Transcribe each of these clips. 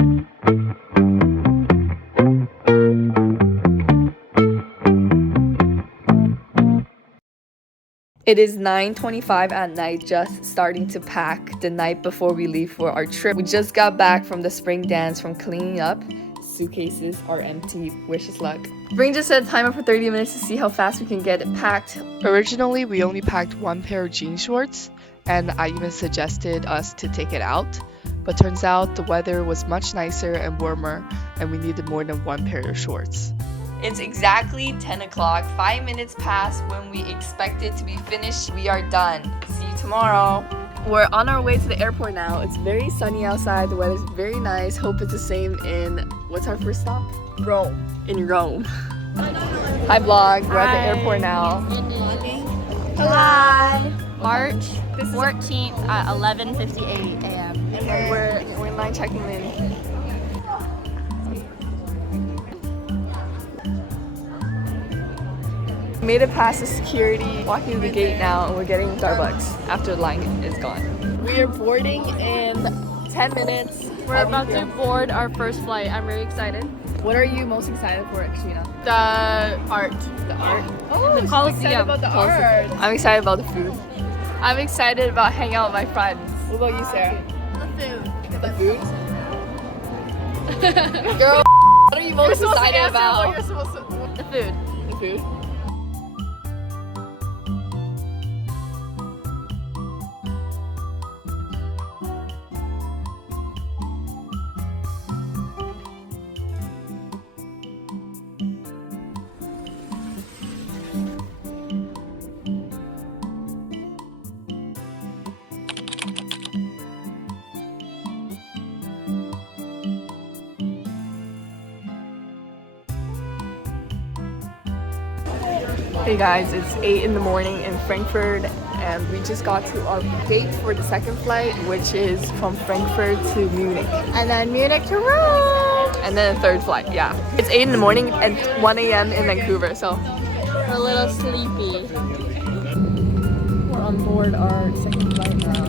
It is 9:25 at night, just starting to pack the night before we leave for our trip. We just got back from the spring dance from cleaning up. Suitcases are empty. Wish us luck. Bring just set a timer for 30 minutes to see how fast we can get it packed. Originally, we only packed one pair of jean shorts, and I even suggested us to take it out. But turns out the weather was much nicer and warmer, and we needed more than one pair of shorts. It's exactly 10 o'clock, 5 minutes past when we expected to be finished. We are done. See you tomorrow. We're on our way to the airport now. It's very sunny outside. The weather's very nice. Hope it's the same in, what's our first stop? Rome. In Rome. Hi vlog, we're at the airport now. Hi. March 14th at 11:58 a.m. And we're in line checking in. Made it past the security, walking through the gate now, and we're getting Starbucks after the line is gone. We are boarding in 10 minutes. We're about to board our first flight. I'm very excited. What are you most excited for, Katrina? The art. The art? Oh, the Colosseum. About the art. I'm excited about the food. I'm excited about hanging out with my friends. What about you, Sarah? The food. The food? Girl, what are you most excited about? The food. The food? Hey guys, it's 8 in the morning in Frankfurt and we just got to our gate for the second flight, which is from Frankfurt to Munich. And then Munich to Rome. And then a third flight, yeah. It's 8 in the morning and 1 a.m. in Vancouver, so we're a little sleepy. We're on board our second flight now.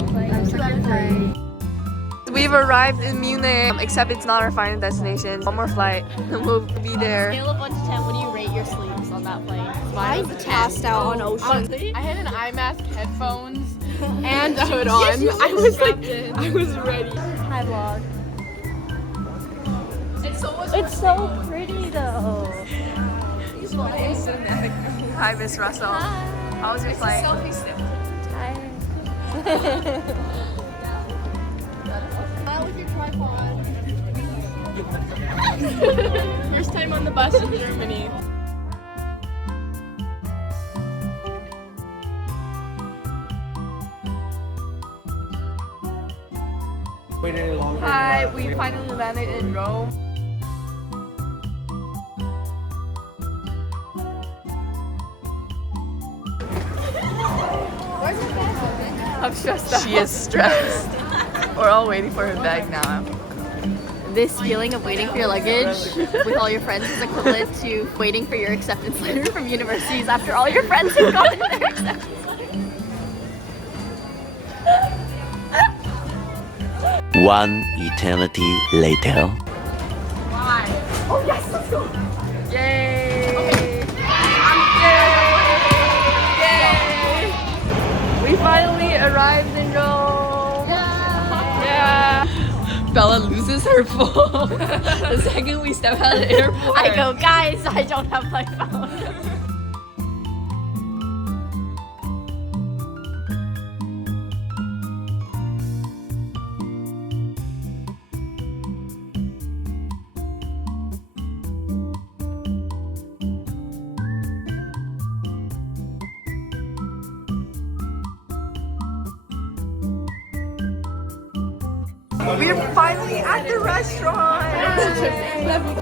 We've arrived in Munich, except it's not our final destination. One more flight and we'll be there. Scale of 1 to 10, what do you rate your sleeps on that plane? I passed out on ocean. I had an eye mask, headphones, and a hood on. Yes, I was ready. Hi vlog. It's so pretty though. Hi, Miss Russell. Hi. How was your flight? Selfie stick. Tired. With your tripod. First time on the bus in Germany. Hi, we finally landed in Rome. I'm stressed out. She is stressed. We're all waiting for her bag now. This feeling of waiting for your luggage with all your friends is equivalent to waiting for your acceptance letter from universities after all your friends have gotten their acceptance letter. One eternity later. Why? Oh yes, let's go! Yay! Okay. Yay! We finally arrived in Rome! Yeah! Bella loses her phone the second we step out of the airport. I go, guys, I don't have my phone. We're finally at the restaurant!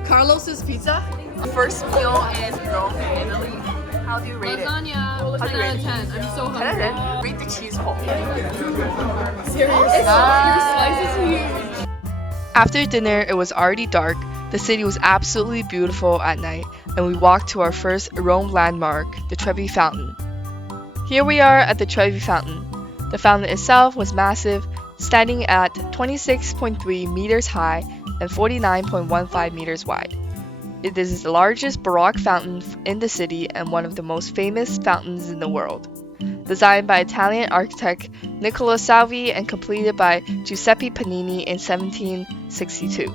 Carlos's Pizza. First meal in Rome, Italy. How do you rate Lasagna. it? 10 out of 10. I'm so hungry. 10 out of 10? Rate the cheese ball. Seriously? Your slice is huge. After dinner, it was already dark. The city was absolutely beautiful at night, and we walked to our first Rome landmark, the Trevi Fountain. Here we are at the Trevi Fountain. The fountain itself was massive, standing at 26.3 meters high and 49.15 meters wide. It is the largest Baroque fountain in the city and one of the most famous fountains in the world. Designed by Italian architect Niccolo Salvi and completed by Giuseppe Panini in 1762.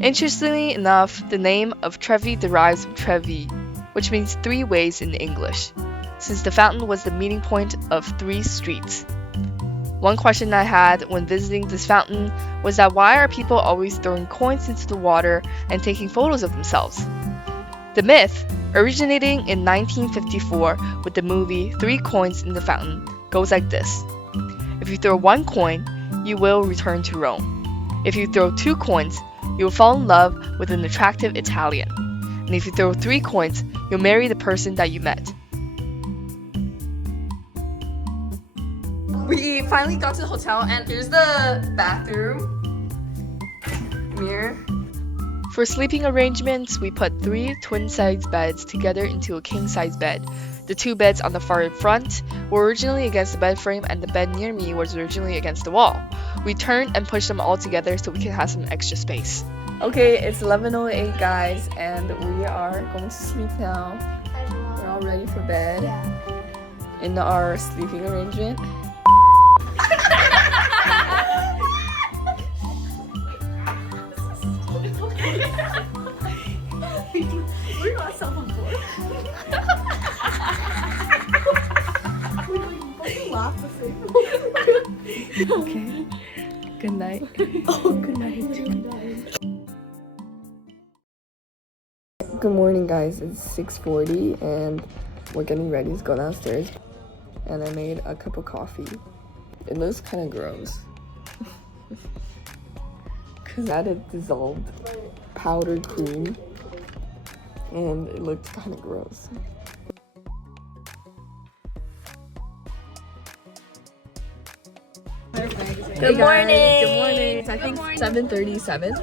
Interestingly enough, the name of Trevi derives from Trevi, which means 3 ways in English, since the fountain was the meeting point of 3 streets. One question I had when visiting this fountain was that why are people always throwing coins into the water and taking photos of themselves? The myth, originating in 1954 with the movie 3 Coins in the Fountain, goes like this. If you throw 1 coin, you will return to Rome. If you throw 2 coins, you will fall in love with an attractive Italian. And if you throw 3 coins, you'll marry the person that you met. We finally got to the hotel and here's the bathroom mirror. For sleeping arrangements, we put 3 twin-size beds together into a king-size bed. The 2 beds on the far front were originally against the bed frame and the bed near me was originally against the wall. We turned and pushed them all together so we could have some extra space. Okay, it's 11:08 guys and we are going to sleep now. We're all ready for bed in our sleeping arrangement. We're not self-employed. Okay. Good night. Good night. Good morning guys, it's 6:40 and we're getting ready to go downstairs. And I made a cup of coffee. It looks kind of gross. Cause I added dissolved powdered cream. And it looked kind of gross. Good morning. Good morning. It's I think 7:37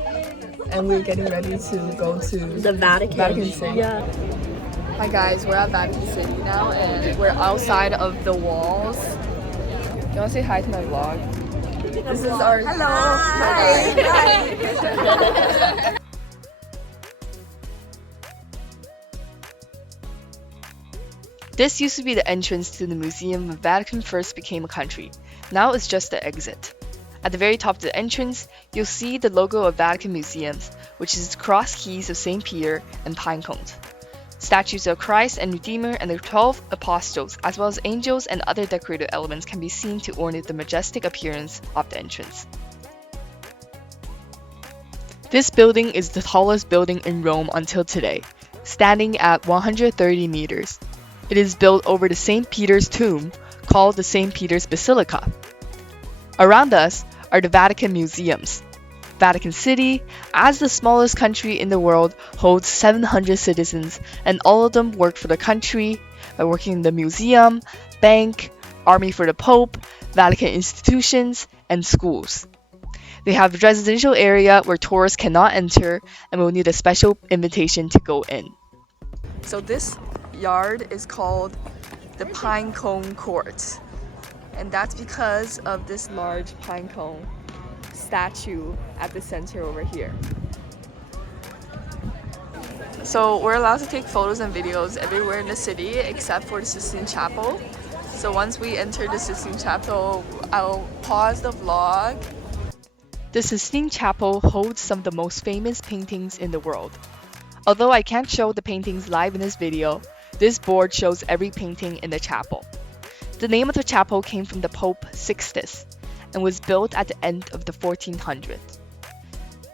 and we're getting ready to go to The Vatican. City. Yeah. Hi guys, we're at Vatican City now and we're outside of the walls. You wanna say hi to my vlog? This is our Hi. This used to be the entrance to the museum when Vatican first became a country. Now it's just the exit. At the very top of the entrance, you'll see the logo of Vatican Museums, which is the cross keys of St. Peter and Pinecone. Statues of Christ and Redeemer and the 12 apostles, as well as angels and other decorative elements can be seen to ornate the majestic appearance of the entrance. This building is the tallest building in Rome until today, standing at 130 meters. It is built over the St. Peter's tomb, called the St. Peter's Basilica. Around us are the Vatican Museums. Vatican City, as the smallest country in the world, holds 700 citizens, and all of them work for the country by working in the museum, bank, army for the Pope, Vatican institutions, and schools. They have a residential area where tourists cannot enter and will need a special invitation to go in. So this yard is called the Pinecone Court. And that's because of this large pinecone statue at the center over here. So we're allowed to take photos and videos everywhere in the city except for the Sistine Chapel. So once we enter the Sistine Chapel, I'll pause the vlog. The Sistine Chapel holds some of the most famous paintings in the world. Although I can't show the paintings live in this video, this board shows every painting in the chapel. The name of the chapel came from the Pope Sixtus and was built at the end of the 1400s.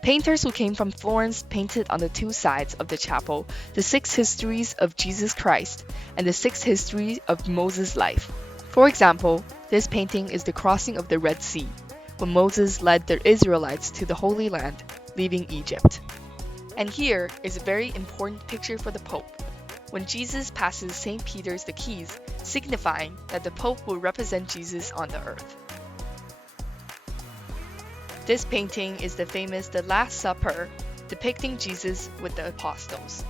Painters who came from Florence painted on the 2 sides of the chapel the 6 histories of Jesus Christ and the 6 histories of Moses' life. For example, this painting is the crossing of the Red Sea, when Moses led the Israelites to the Holy Land, leaving Egypt. And here is a very important picture for the Pope, when Jesus passes St. Peter's the keys, signifying that the Pope will represent Jesus on the earth. This painting is the famous The Last Supper, depicting Jesus with the apostles.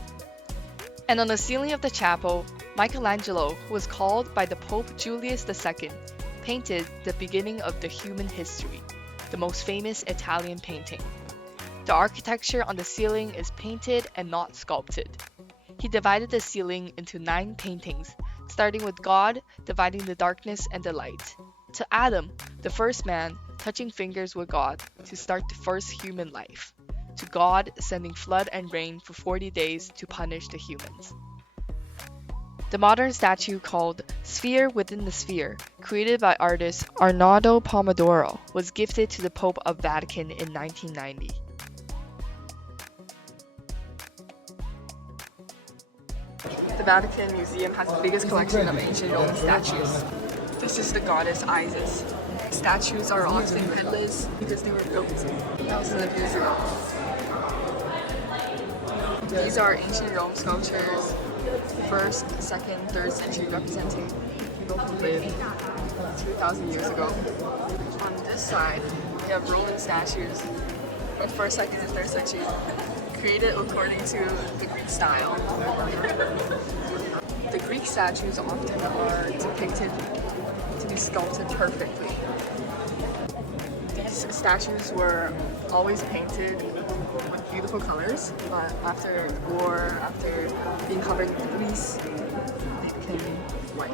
And on the ceiling of the chapel, Michelangelo, who was called by the Pope Julius II, painted the beginning of the human history, the most famous Italian painting. The architecture on the ceiling is painted and not sculpted. He divided the ceiling into 9 paintings, starting with God dividing the darkness and the light, to Adam, the first man, touching fingers with God to start the first human life, to God sending flood and rain for 40 days to punish the humans. The modern statue called Sphere Within the Sphere, created by artist Arnaldo Pomodoro, was gifted to the Pope of Vatican in 1990. The Vatican Museum has the biggest collection of ancient Roman statues. This is the goddess Isis. Statues are often headless because they were built thousands of years ago. These are ancient Rome sculptures, 1st, 2nd, 3rd century, representing people who lived 2,000 years ago. On this side, we have Roman statues from 1st, 2nd, and 3rd century, created according to the Greek style. The Greek statues often are depicted to be sculpted perfectly. These statues were always painted with beautiful colors, but after war, after being covered with grease, they became white.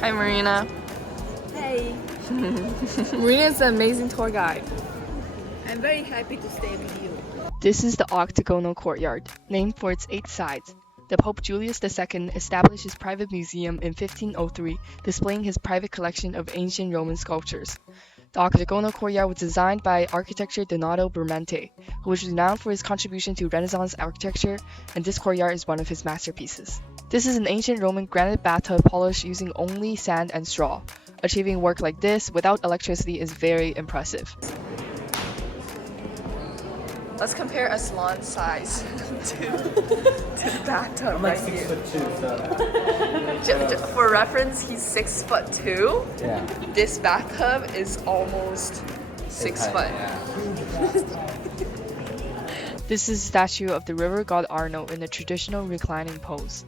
Hi Marina. Hey, Marina is an amazing tour guide. I'm very happy to stay with you. This is the Octagonal courtyard, named for its 8 sides. The Pope Julius II established his private museum in 1503, displaying his private collection of ancient Roman sculptures. The Octagonal courtyard was designed by architect Donato Bramante, who was renowned for his contribution to Renaissance architecture, and this courtyard is one of his masterpieces. This is an ancient Roman granite bathtub polished using only sand and straw. Achieving work like this without electricity is very impressive. Let's compare a salon size to the bathtub right here. 6'2", so. For reference, he's 6'2". Yeah. This bathtub is almost 6 foot. Yeah. This is a statue of the river god Arno in a traditional reclining pose.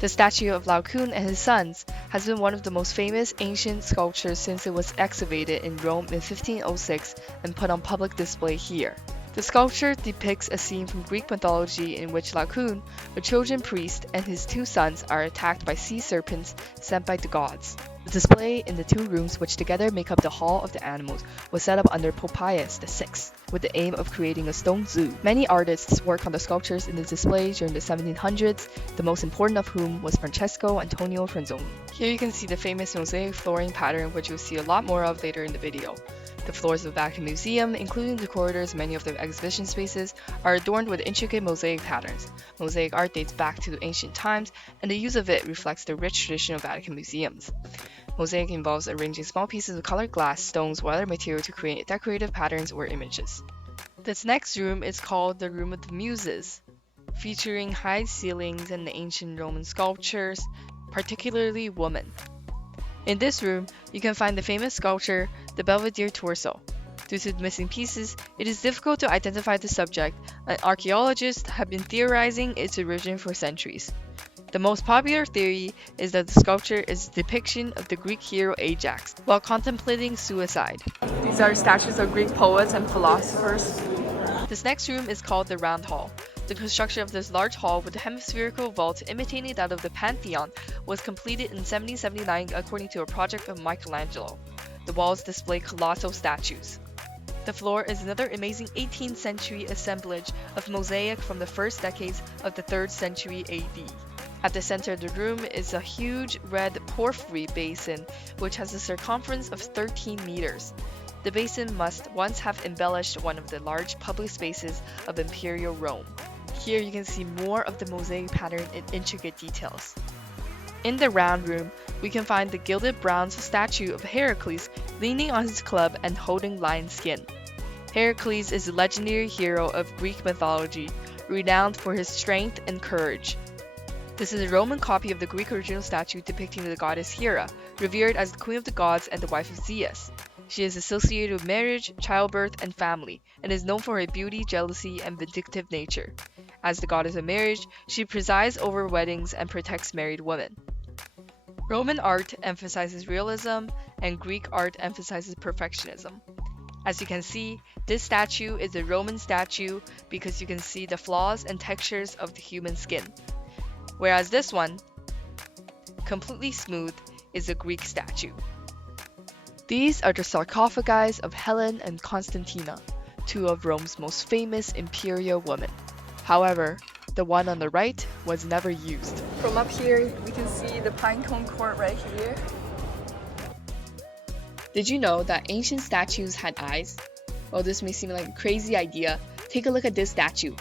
The statue of Laocoön and his sons has been one of the most famous ancient sculptures since it was excavated in Rome in 1506 and put on public display here. The sculpture depicts a scene from Greek mythology in which Laocoön, a Trojan priest, and his 2 sons are attacked by sea serpents sent by the gods. The display in the 2 rooms, which together make up the Hall of the Animals, was set up under Pope Pius VI, with the aim of creating a stone zoo. Many artists worked on the sculptures in the display during the 1700s, the most important of whom was Francesco Antonio Franzoni. Here you can see the famous mosaic flooring pattern, which you'll see a lot more of later in the video. The floors of the Vatican Museum, including the corridors and many of the exhibition spaces, are adorned with intricate mosaic patterns. Mosaic art dates back to the ancient times, and the use of it reflects the rich tradition of Vatican museums. Mosaic involves arranging small pieces of colored glass, stones, or other material to create decorative patterns or images. This next room is called the Room of the Muses, featuring high ceilings and the ancient Roman sculptures, particularly women. In this room, you can find the famous sculpture, the Belvedere torso. Due to the missing pieces, it is difficult to identify the subject, and archaeologists have been theorizing its origin for centuries. The most popular theory is that the sculpture is a depiction of the Greek hero Ajax while contemplating suicide. These are statues of Greek poets and philosophers. This next room is called the Round Hall. The construction of this large hall with a hemispherical vault imitating that of the Pantheon was completed in 1779 according to a project of Michelangelo. The walls display colossal statues. The floor is another amazing 18th century assemblage of mosaic from the first decades of the 3rd century AD. At the center of the room is a huge red porphyry basin which has a circumference of 13 meters. The basin must once have embellished one of the large public spaces of Imperial Rome. Here you can see more of the mosaic pattern in intricate details. In the round room, we can find the gilded bronze statue of Heracles leaning on his club and holding lion skin. Heracles is a legendary hero of Greek mythology, renowned for his strength and courage. This is a Roman copy of the Greek original statue depicting the goddess Hera, revered as the queen of the gods and the wife of Zeus. She is associated with marriage, childbirth, and family, and is known for her beauty, jealousy, and vindictive nature. As the goddess of marriage, she presides over weddings and protects married women. Roman art emphasizes realism, and Greek art emphasizes perfectionism. As you can see, this statue is a Roman statue because you can see the flaws and textures of the human skin, whereas this one, completely smooth, is a Greek statue. These are the sarcophagi of Helen and Constantina, two of Rome's most famous imperial women. However, the one on the right was never used. From up here, we can see the Pinecone court right here. Did you know that ancient statues had eyes? While this may seem like a crazy idea, take a look at this statue.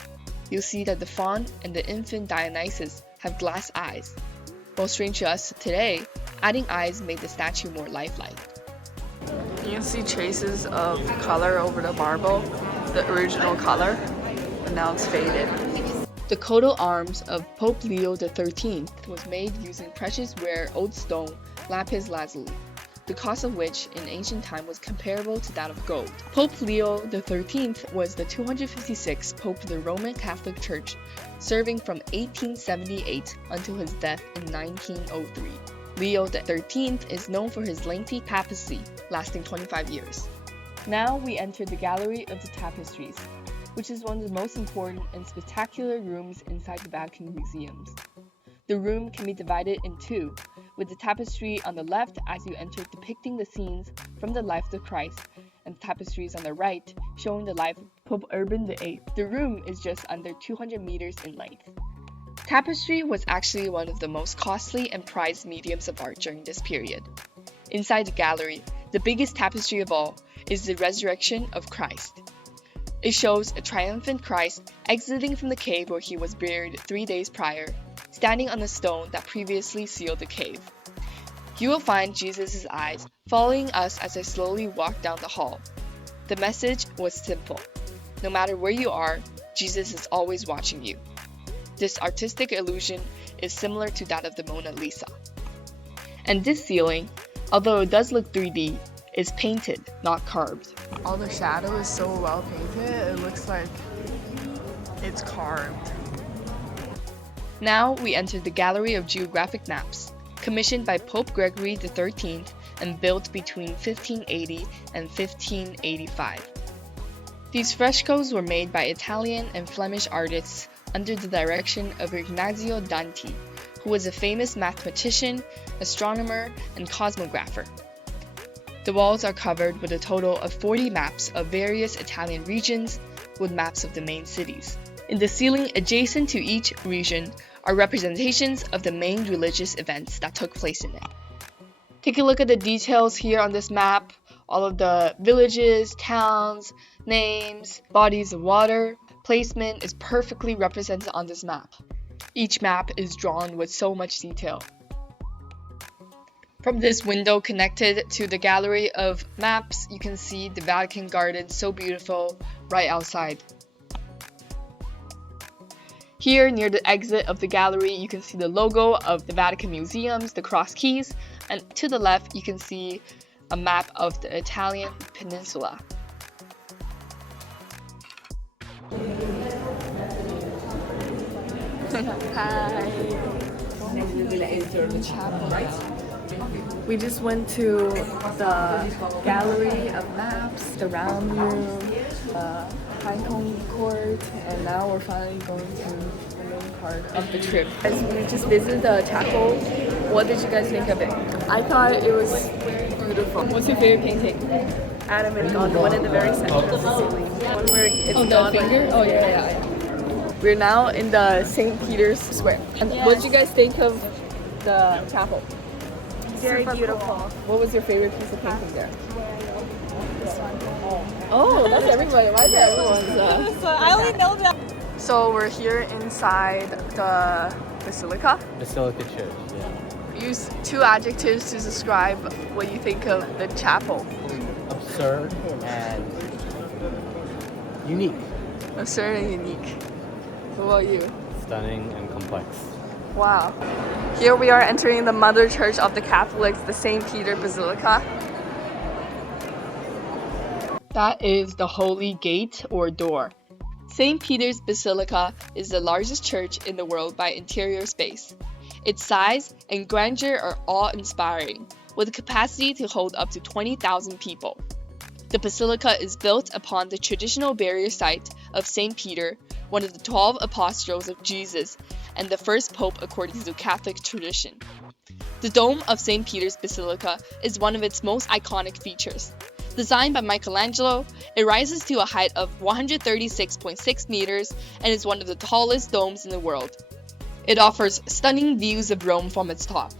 You'll see that the Faun and the infant Dionysius have glass eyes. While strange to us today, adding eyes made the statue more lifelike. You can see traces of color over the marble, the original color, but now it's faded. The coat of arms of Pope Leo XIII was made using precious rare old stone lapis lazuli, the cost of which in ancient time was comparable to that of gold. Pope Leo XIII was the 256th Pope of the Roman Catholic Church, serving from 1878 until his death in 1903. Leo XIII is known for his lengthy papacy, lasting 25 years. Now we enter the Gallery of the Tapestries, which is one of the most important and spectacular rooms inside the Vatican museums. The room can be divided in two, with the tapestry on the left as you enter depicting the scenes from the life of Christ, and the tapestries on the right showing the life of Pope Urban VIII. The room is just under 200 meters in length. Tapestry was actually one of the most costly and prized mediums of art during this period. Inside the gallery, the biggest tapestry of all is the Resurrection of Christ. It shows a triumphant Christ exiting from the cave where he was buried 3 days prior, standing on the stone that previously sealed the cave. You will find Jesus' eyes following us as I slowly walk down the hall. The message was simple. No matter where you are, Jesus is always watching you. This artistic illusion is similar to that of the Mona Lisa. And this ceiling, although it does look 3D, is painted, not carved. All the shadow is so well painted, it looks like it's carved. Now we enter the Gallery of Geographic Maps, commissioned by Pope Gregory XIII and built between 1580 and 1585. These frescoes were made by Italian and Flemish artists under the direction of Ignazio Danti, who was a famous mathematician, astronomer, and cosmographer. The walls are covered with a total of 40 maps of various Italian regions, with maps of the main cities. In the ceiling adjacent to each region are representations of the main religious events that took place in it. Take a look at the details here on this map, all of the villages, towns, names, bodies of water. Placement is perfectly represented on this map. Each map is drawn with so much detail. From this window connected to the Gallery of Maps, you can see the Vatican Garden, so beautiful, right outside. Here, near the exit of the gallery, you can see the logo of the Vatican Museums, the cross keys, and to the left, you can see a map of the Italian peninsula. Hi. We just went to the Gallery of Maps, the round room, Pinecone court, and now we're finally going to the main part of the trip. As we just visited the chapel, what did you guys think of it? I thought it was beautiful. What's your favorite painting? Adam and God, the one in the very center of the ceiling. One where it's God finger? Oh yeah. We're now in the St. Peter's Square. And what did you guys think of the chapel? Very beautiful. What was your favorite piece of painting there? This one. Oh, that's everybody. Why is that everyone's? So I only know that. So we're here inside the Basilica. Basilica Church, yeah. Use 2 adjectives to describe what you think of the chapel. Absurd and unique. Absurd and unique. What about you? Stunning and complex. Wow. Here we are entering the mother church of the Catholics, the St. Peter Basilica. That is the Holy Gate or door. St. Peter's Basilica is the largest church in the world by interior space. Its size and grandeur are awe-inspiring, with a capacity to hold up to 20,000 people. The basilica is built upon the traditional burial site of St. Peter, one of the 12 apostles of Jesus, and the first pope according to Catholic tradition. The dome of St. Peter's Basilica is one of its most iconic features. Designed by Michelangelo, it rises to a height of 136.6 meters and is one of the tallest domes in the world. It offers stunning views of Rome from its top.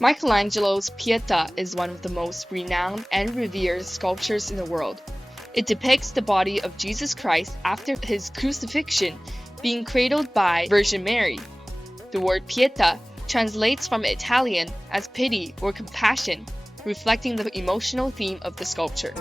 Michelangelo's Pieta is one of the most renowned and revered sculptures in the world. It depicts the body of Jesus Christ after his crucifixion being cradled by Virgin Mary. The word Pieta translates from Italian as pity or compassion, reflecting the emotional theme of the sculpture.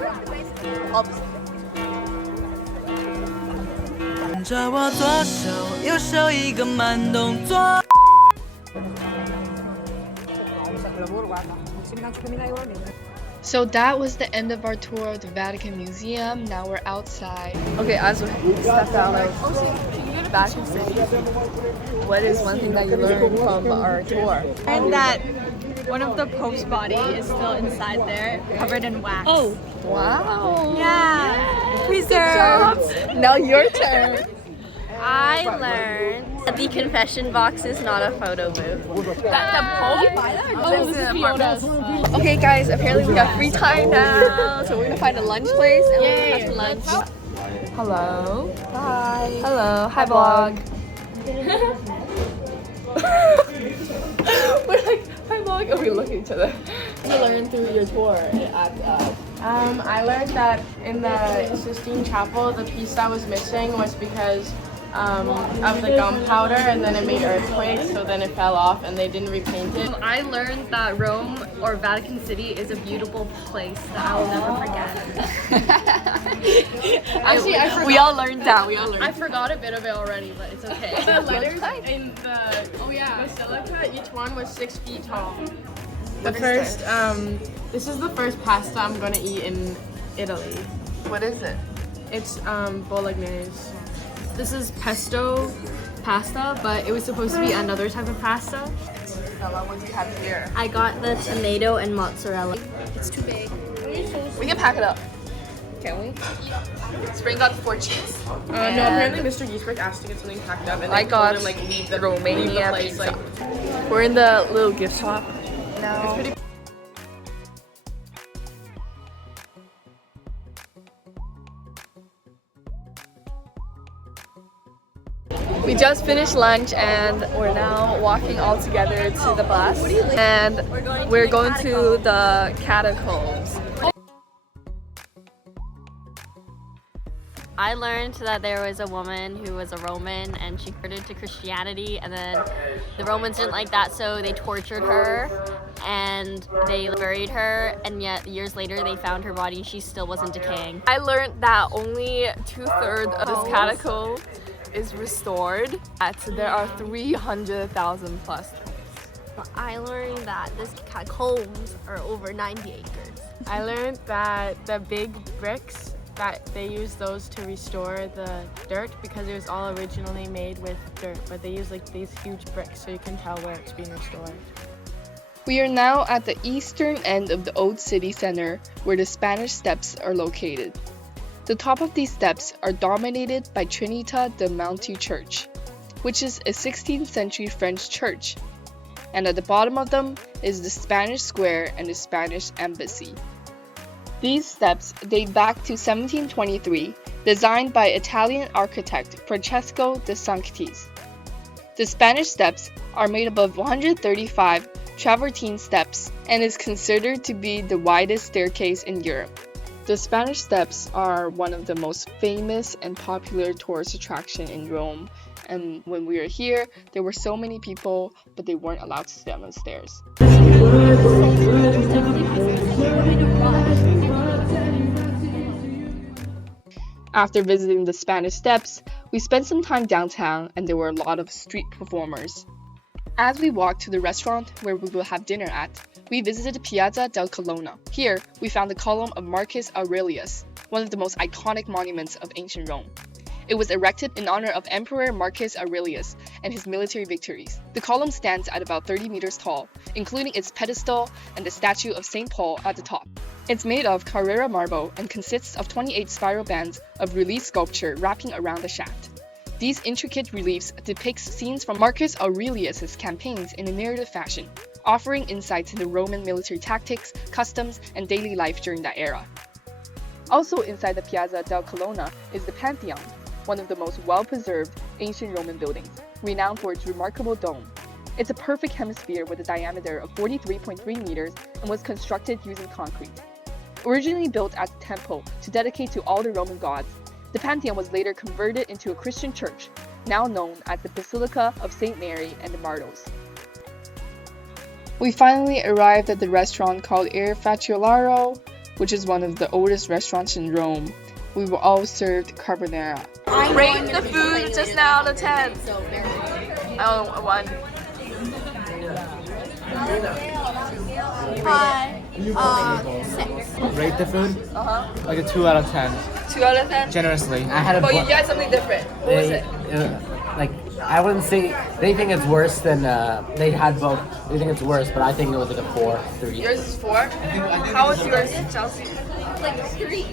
So that was the end of our tour of the Vatican Museum. Now we're outside. Okay, as we stepped out of Vatican City, what is one thing that you learned from our tour? And that one of the Pope's body is still inside there, covered in wax. Oh, wow. Yeah. Preserved. Now your turn. I learned that the confession box is not a photo booth. That the Pope? Oh, this is Piota's. Okay guys, apparently we have free time now, so we're gonna find a lunch place and we're gonna have some lunch. Hello. Hi. Hello. Hi vlog. We're like, hi vlog. Oh, we look at each other. You learned through your tour at I learned that in the Sistine Chapel, the piece that was missing was because of the gunpowder, and then it made earthquakes, so then it fell off and they didn't repaint it. I learned that Rome or Vatican City is a beautiful place that I will never forget. Actually, I forgot. We all learned that. I forgot a bit of it already, but it's okay. The letters in the Basilica, each one was 6 feet tall. The first, this is the first pasta I'm gonna eat in Italy. What is it? It's bolognese. This is pesto pasta, but it was supposed to be another type of pasta. What do you have here? I got the tomato and mozzarella. It's too big. We can pack it up. Can we? Spring got 4 cheese. No, apparently Mr. Giesbrecht asked to get something packed up, and I they got told him like leave the Romania place. pizza. Like, We're in the little gift shop now. We just finished lunch and we're now walking all together to the bus, and we're going to the Catacombs. I learned that there was a woman who was a Roman and she converted to Christianity, and then the Romans didn't like that, so they tortured her and they buried her, and yet years later they found her body and she still wasn't decaying. I learned that only 2/3 of this catacomb is restored. There are 300,000 plus. I learned that this catacombs are over 90 acres. I learned that the big bricks, that they use those to restore the dirt because it was all originally made with dirt, but they use like these huge bricks so you can tell where it's being restored. We are now at the eastern end of the old city center where the Spanish Steps are located. The top of these steps are dominated by Trinita de Monte Church, which is a 16th century French church, and at the bottom of them is the Spanish Square and the Spanish Embassy. These steps date back to 1723, designed by Italian architect Francesco de Sanctis. The Spanish Steps are made up of 135 travertine steps and is considered to be the widest staircase in Europe. The Spanish Steps are one of the most famous and popular tourist attraction in Rome, and when we were here, there were so many people, but they weren't allowed to stand on the stairs. After visiting the Spanish Steps, we spent some time downtown and there were a lot of street performers. As we walked to the restaurant where we will have dinner at, We visited Piazza del Colonna. Here, we found the column of Marcus Aurelius, one of the most iconic monuments of ancient Rome. It was erected in honor of Emperor Marcus Aurelius and his military victories. The column stands at about 30 meters tall, including its pedestal and the statue of St. Paul at the top. It's made of Carrara marble and consists of 28 spiral bands of relief sculpture wrapping around the shaft. These intricate reliefs depict scenes from Marcus Aurelius' campaigns in a narrative fashion, offering insights into Roman military tactics, customs, and daily life during that era. Also inside the Piazza del Colonna is the Pantheon, one of the most well-preserved ancient Roman buildings, renowned for its remarkable dome. It's a perfect hemisphere with a diameter of 43.3 meters and was constructed using concrete. Originally built as a temple to dedicate to all the Roman gods, the Pantheon was later converted into a Christian church, now known as the Basilica of St. Mary and the Martyrs. We finally arrived at the restaurant called Il Facciolaro, which is one of the oldest restaurants in Rome. We were all served carbonara. Rate the food just now out of 10. Oh, 1. Hi. 6. Rate the food? Like a 2 out of 10. 2 out of 10? Generously. I had a But you got something different. What was it? like, I wouldn't say they think it's worse than they had both. They think it's worse, but I think it was like a 4, 3. Yours is 4? How was yours, Chelsea? Like 3.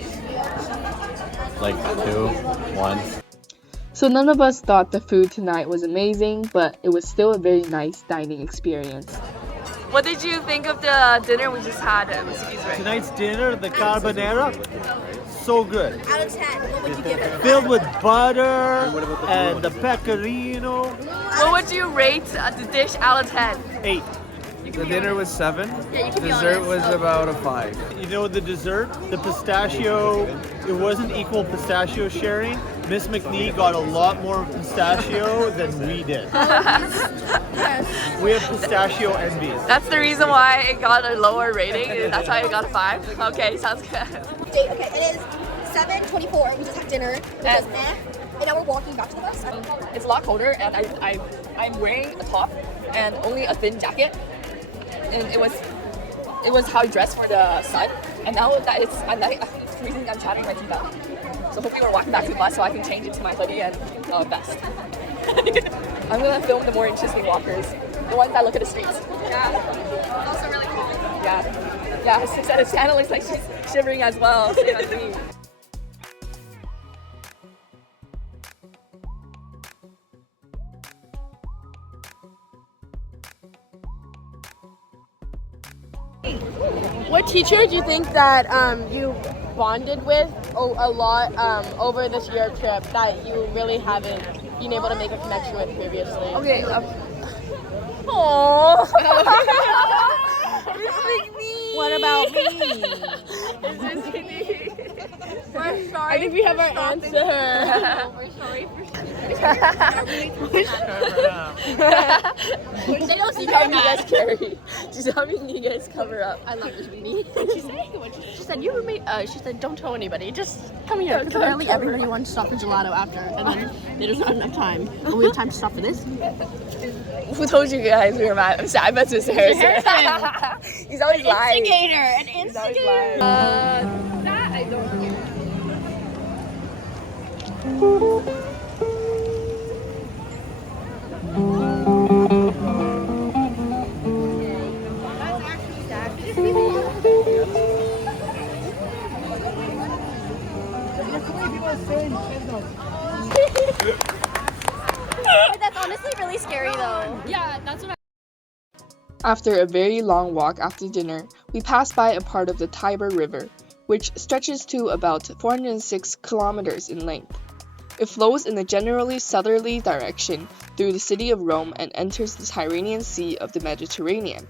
Like 2, 1. So none of us thought the food tonight was amazing, but it was still a very nice dining experience. What did you think of the dinner we just had at the Caesar? Tonight's dinner, the carbonara, so good. Out of 10, what would you give it? Filled with butter and the pecorino. What would you rate the dish out of 10? 8. The dinner was 7. Yeah, you can be Dessert honest. was about a 5. You know the dessert, the pistachio, it wasn't equal pistachio sharing. Miss McNee got a lot more pistachio than we did. We had pistachio envy. That's the reason why it got a lower rating. That's why it got a 5. Okay, sounds good. Okay, it is 7:24. We just had dinner. It was and now we're walking back to the bus. It's a lot colder, and I'm wearing a top and only a thin jacket. And it was how I dressed for the sun. And now that it's at night, it's freezing. I'm chatting my teeth out. So hopefully we're walking back to the bus so I can change it to my hoodie and vest. I'm gonna film the more interesting walkers, the ones that look at the streets. Yeah. Also really cool. Yeah. Santa looks like she's shivering as well. Same as me. What teacher do you think that you bonded with a lot over this Europe trip that you really haven't been able to make a connection with previously? Okay. What about me? I think we have our answer. They don't see How many you guys carry? Just how many you guys cover up? I love this Whitney. She said, your roommate, she said, don't tell anybody, just come here. Because apparently everybody wanted to stop for gelato after, and then there was not enough time. And we have time to stop for this. Who told you guys we were mad? I'm sorry, I bet it's Mr. Harrison. He's always lying. An He's always instigator. lying. That I don't know. That's honestly really scary though. Yeah, that's what After a very long walk after dinner, we passed by a part of the Tiber River, which stretches to about 406 kilometers in length. It flows in a generally southerly direction through the city of Rome and enters the Tyrrhenian Sea of the Mediterranean.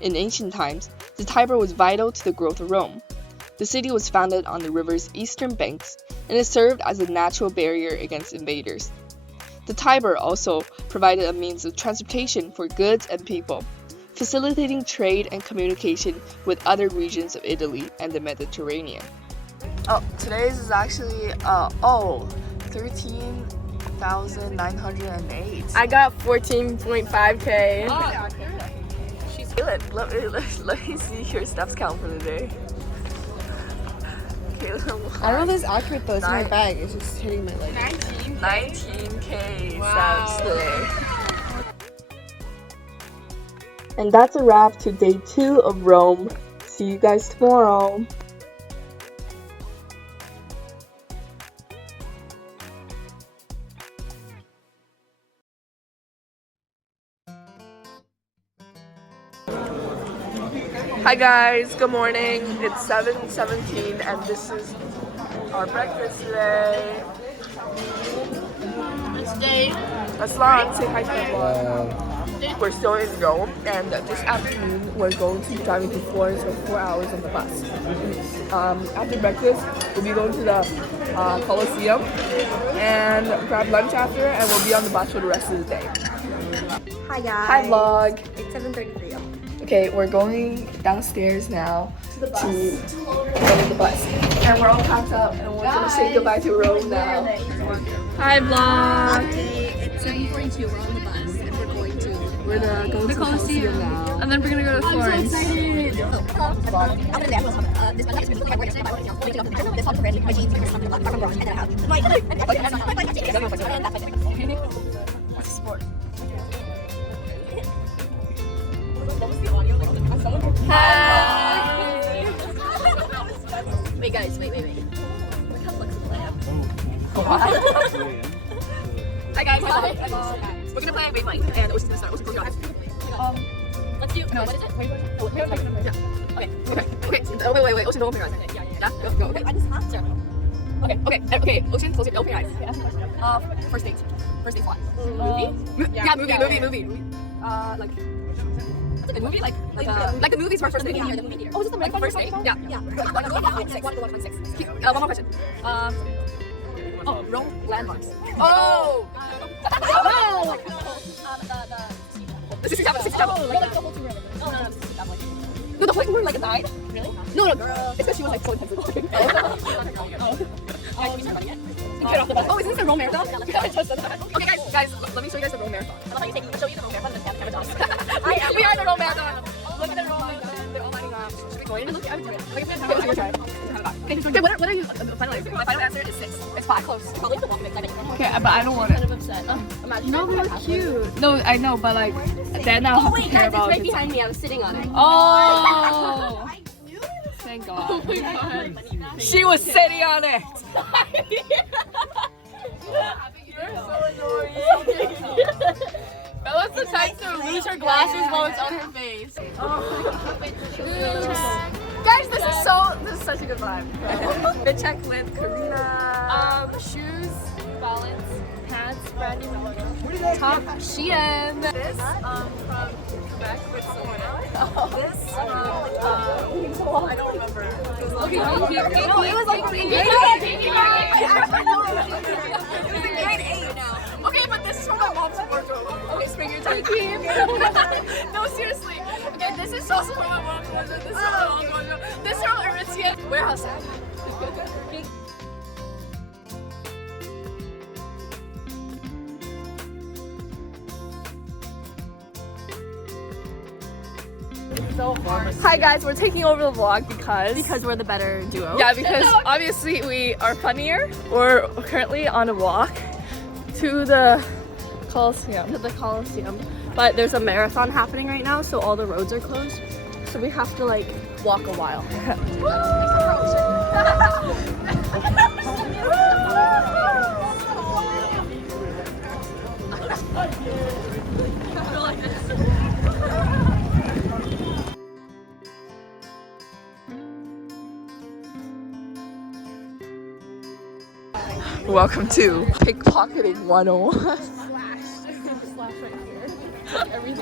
In ancient times, the Tiber was vital to the growth of Rome. The city was founded on the river's eastern banks, and it served as a natural barrier against invaders. The Tiber also provided a means of transportation for goods and people, facilitating trade and communication with other regions of Italy and the Mediterranean. Oh, today's is actually 13,908. I got 14.5K. Helen, let me see your steps count for the day. I don't know if this is accurate though. It's in my bag. It's just hitting my leg. 19K steps today. And that's a wrap to day 2 of Rome. See you guys tomorrow. Hi guys, good morning. It's 7:17 and this is our breakfast today. It's day. Aslan, say hi to the vlog. We're still in Rome and this afternoon we're going to be driving to Florence for 4 hours on the bus. After breakfast, we'll be going to the Colosseum and grab lunch after, and we'll be on the bus for the rest of the day. Hi guys. Hi vlog. It's 7:33. Okay, we're going downstairs now to go to the bus. And we're all packed up and we're gonna say goodbye to Rome now. Hi vlog! It's 7:42. We're on the bus and we're going to Go to the Colosseum now. And then we're gonna go to Florence. Wait guys, wait. Look how flexible I am. Hi guys, we're gonna play Wavelength and Ocean's gonna start. Ocean's gonna start. Let's do, no, what is it? Yeah. Okay. Wait. Ocean, don't open your eyes. Yeah. Go. Okay, I just have to. Okay. Ocean, close your, open your eyes. First date plot. Movie? Yeah, movie. Like a movie, like the movies first date. Yeah, the movie theater. Oh, is this the like first date? Yeah. Like on 6. Want to go on 6. One more question. Rome landmarks. Oh! The 67. Like the whole tour. No, the whole tour like died. Really? No, girl. It's because she was like so intense. Oh, is this the Rome marathon? Okay, guys, let me show you guys the Rome marathon. I'll show you the Rome marathon and then camera jobs. We are the Rome marathon. Look at the Rome marathon. They're all lining up. Should we go in? Look, I would do it. Okay, what are you? My final answer is 6. It's 5. Close. Okay, but I don't want it. No, they're cute. No, I know, but like, then I'll have to care about it. Right behind me. I was sitting on it. Oh! Thank God. Oh my God. She was sitting on it! You're so annoying. Bella's the type to lose her glasses while it's on her face. Guys, this is such a good vibe. Been check with Karina. Shoes, balance, hats, brand new top, Shein. This from Quebec with someone else. This I don't remember. It was like grade 8. I actually don't remember. It was in grade 8 now. Okay, but this is from my mom's wardrobe. Okay, spring your team. No, seriously. Okay, this is also from my mom's wardrobe. This is from my mom's wardrobe. This is from Aritzia warehouse. Hi guys, we're taking over the vlog because we're the better duo. yeah, because obviously we are funnier. We're currently on a walk to the Colosseum. But there's a marathon happening right now, so all the roads are closed. So we have to like walk a while. Welcome to Pickpocketing 101.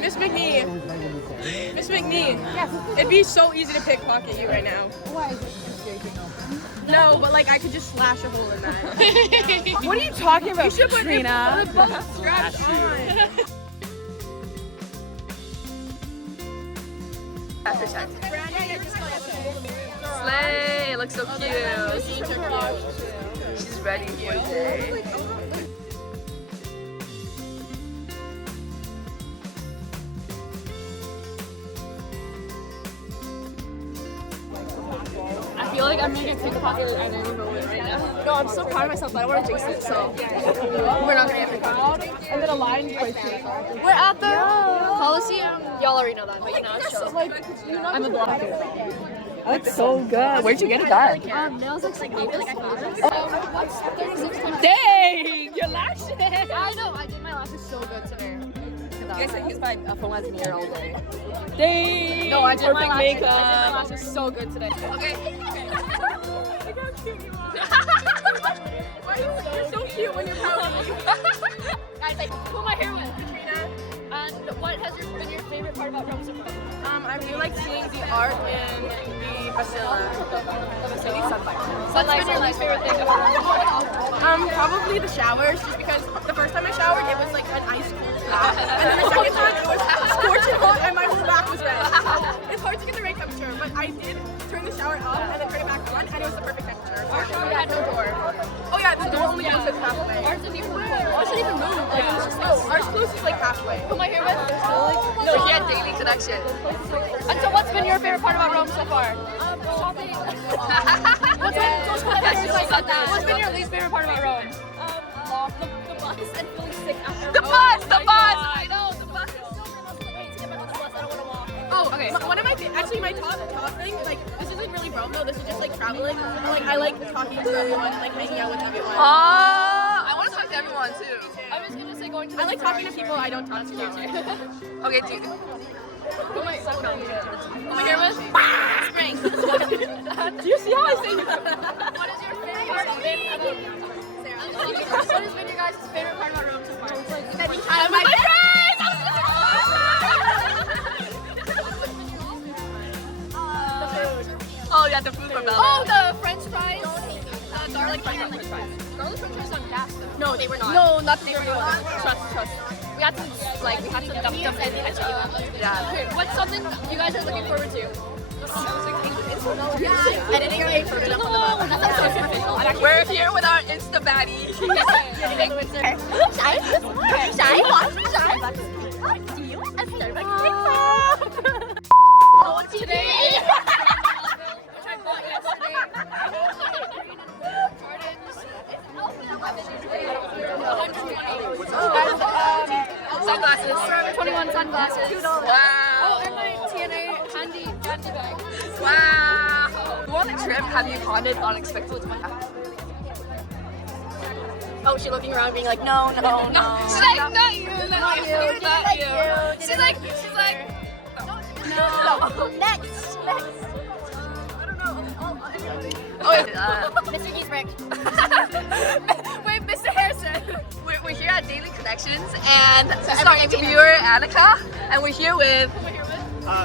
Miss McNee, it'd be so easy to pickpocket you right now. Why? No, but like I could just slash a hole in that. What are you talking about, You should put Trina? the boat straps on. After check. Slay! It looks so cute. She's ready for the day. feel like I'm gonna get pickpocketed at any moment right now. No, I'm so proud of myself, but I don't want to jinx it, so we're not gonna get pickpocketed. And then a line breaks. We're at the Colosseum. Y'all already know that, but you know, it's chill. I'm a blocker. That's so good. Where'd you get it done? Nails looks like Davis. Dang, your lashes. I know, I did my lashes so good today. You guys I use my phone as a mirror all day. Dang! No, I did my Perfect makeup. I did my lashes so good today. Okay. Why are you so cute when you're pouting? Guys, like, who my hair with? Katrina. And what has been your favorite part about Rome so far? I really like seeing the art in the Basilica. What's been your least favorite thing about Rome? Probably the showers, just because the first time I showered, it was like an ice cold bath, and then the second time it was scorching hot, and my whole back was red. It's hard to get the right temperature, but I did turn the shower up and then turn it back on, and it was the perfect temperature. So we had no door. Oh yeah, the door only goes halfway. Ours didn't even move. Ours didn't even move. Like it was just ours closes like halfway. Who am I here with? No, he had daily connection. And so what's been your favorite part about Rome so far? Shopping. What's been your least favorite part about Rome? The bus and feeling sick after. The bus! I know, the bus is so good. I hate to get back on the bus. I don't want to walk. Oh, okay. One of my actually my top thing, like this isn't really Rome though. This is just like traveling. Like I like talking to everyone, like hanging out with everyone. I want to talk to everyone too. I was gonna say going to the I like talking to people I don't talk to. Okay, dude. Who am I here with? Spring. Do you see how I say it? What is your favorite part of it? What has been your guys' favorite part about Rome so far? Spending time with my friends. Oh yeah, the food from Belvedere. Oh, the French fries. Garlic fries. Garlic fries on gas though. No, they were not. No, not they were not. Trust. We had to dump them in the kitchen. Yeah. Okay, what's something you guys are looking forward to? Editing your for jump on the bus. We're here with our Insta baddie. Today. Which I bought yesterday. Sunglasses. 21 sunglasses. Wow. Oh, and my TNA handy bag. Wow. Who on the trip have you haunted unexpectedly? Oh, she's looking around being like, no. She's like, not you, not you. She's like, no. Next. oh, Mr. Giesbrecht. wait, Mr. Harrison. We're here at Daily Connections, and this is our interviewer, Annika, and we're here with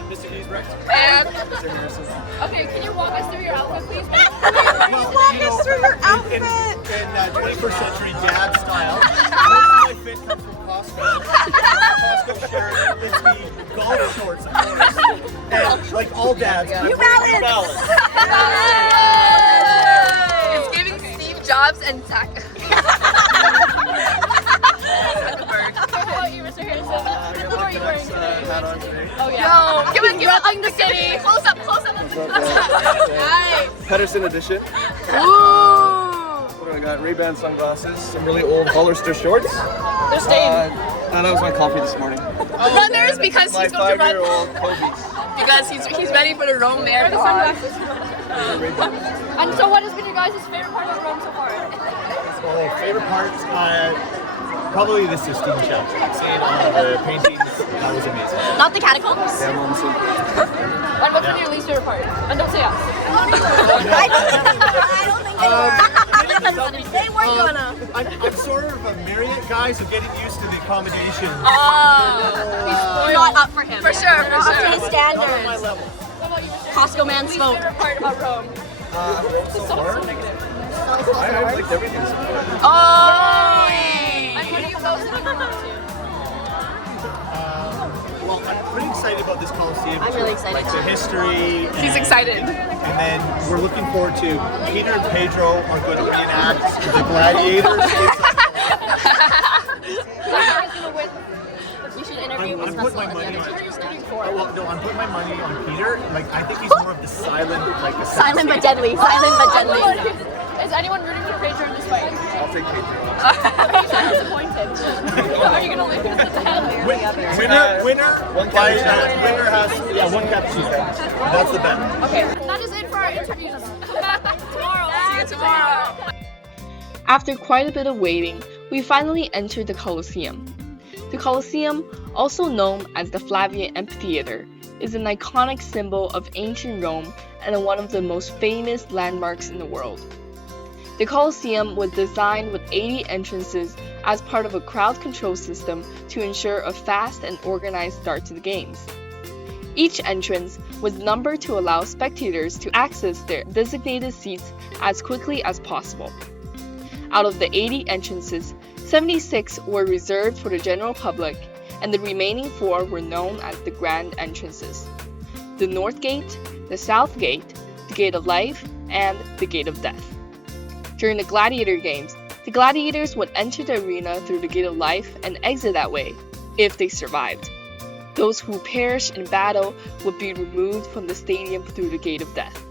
Mr. Giesbrecht. and Mr. Harrison. Okay, can you walk us through your outfit, please? Walk us through your outfit! In 21st century dad style, most of my fit comes from Costco. Costco shirt, it's the golf shorts, of course. And like all dads, New Balance! It's giving Steve Jobs and Zach. How about you, Mr. Harrison? What are you wearing today? Hat on today. Oh yeah. Yo, give it up in the city. Close up. Nice. Pedersen edition. Ooh. What do I got? Ray-Ban sunglasses, some really old Hollister shorts. They're stained. That was my coffee this morning. Runners because My he's going to run. 5-year-old Kobe's. Because he's ready for the Rome marathon. And so what has been your guys' favorite part about Rome so far? Well, favorite parts, probably the Sistine chapter. Seeing all the paintings, that was amazing. Not the catacombs? Yeah, Mom, so- And what's been your least favorite part? And don't say us. They weren't gonna. I'm sort of a Marriott guy, so getting used to the accommodations. Not up for him. For sure. Up to his Not standards. on my level. Costco man spoke. Favorite part about Rome. So far, I liked everything so far. Oh. And what are you most looking forward to? Well, I'm pretty excited about this Colosseum. I'm really excited Like too. the history. He's excited. And then we're looking forward to Peter and Pedro are going to reenact the gladiators. Who's gonna win? You should interview I'm Miss putting my Russell and money the on other it. teachers next. before. Well, no, I'm putting my money on Peter. Like, I think he's more of the silent, like the Silent but deadly. Silent but deadly. Is anyone rooting for Pedro in this fight? I'll take Pedro. I'm disappointed. Are you gonna win? Winner has one cappuccino. That's the bet. Okay. That is it for our interviews. Tomorrow. See you tomorrow. After quite a bit of waiting, we finally entered the Colosseum. The Colosseum, also known as the Flavian Amphitheater, is an iconic symbol of ancient Rome and one of the most famous landmarks in the world. The Colosseum was designed with 80 entrances as part of a crowd control system to ensure a fast and organized start to the games. Each entrance was numbered to allow spectators to access their designated seats as quickly as possible. Out of the 80 entrances, 76 were reserved for the general public, and the remaining 4 were known as the grand entrances: the North Gate, the South Gate, the Gate of Life, and the Gate of Death. During the gladiator games, the gladiators would enter the arena through the Gate of Life and exit that way, if they survived. Those who perished in battle would be removed from the stadium through the Gate of Death.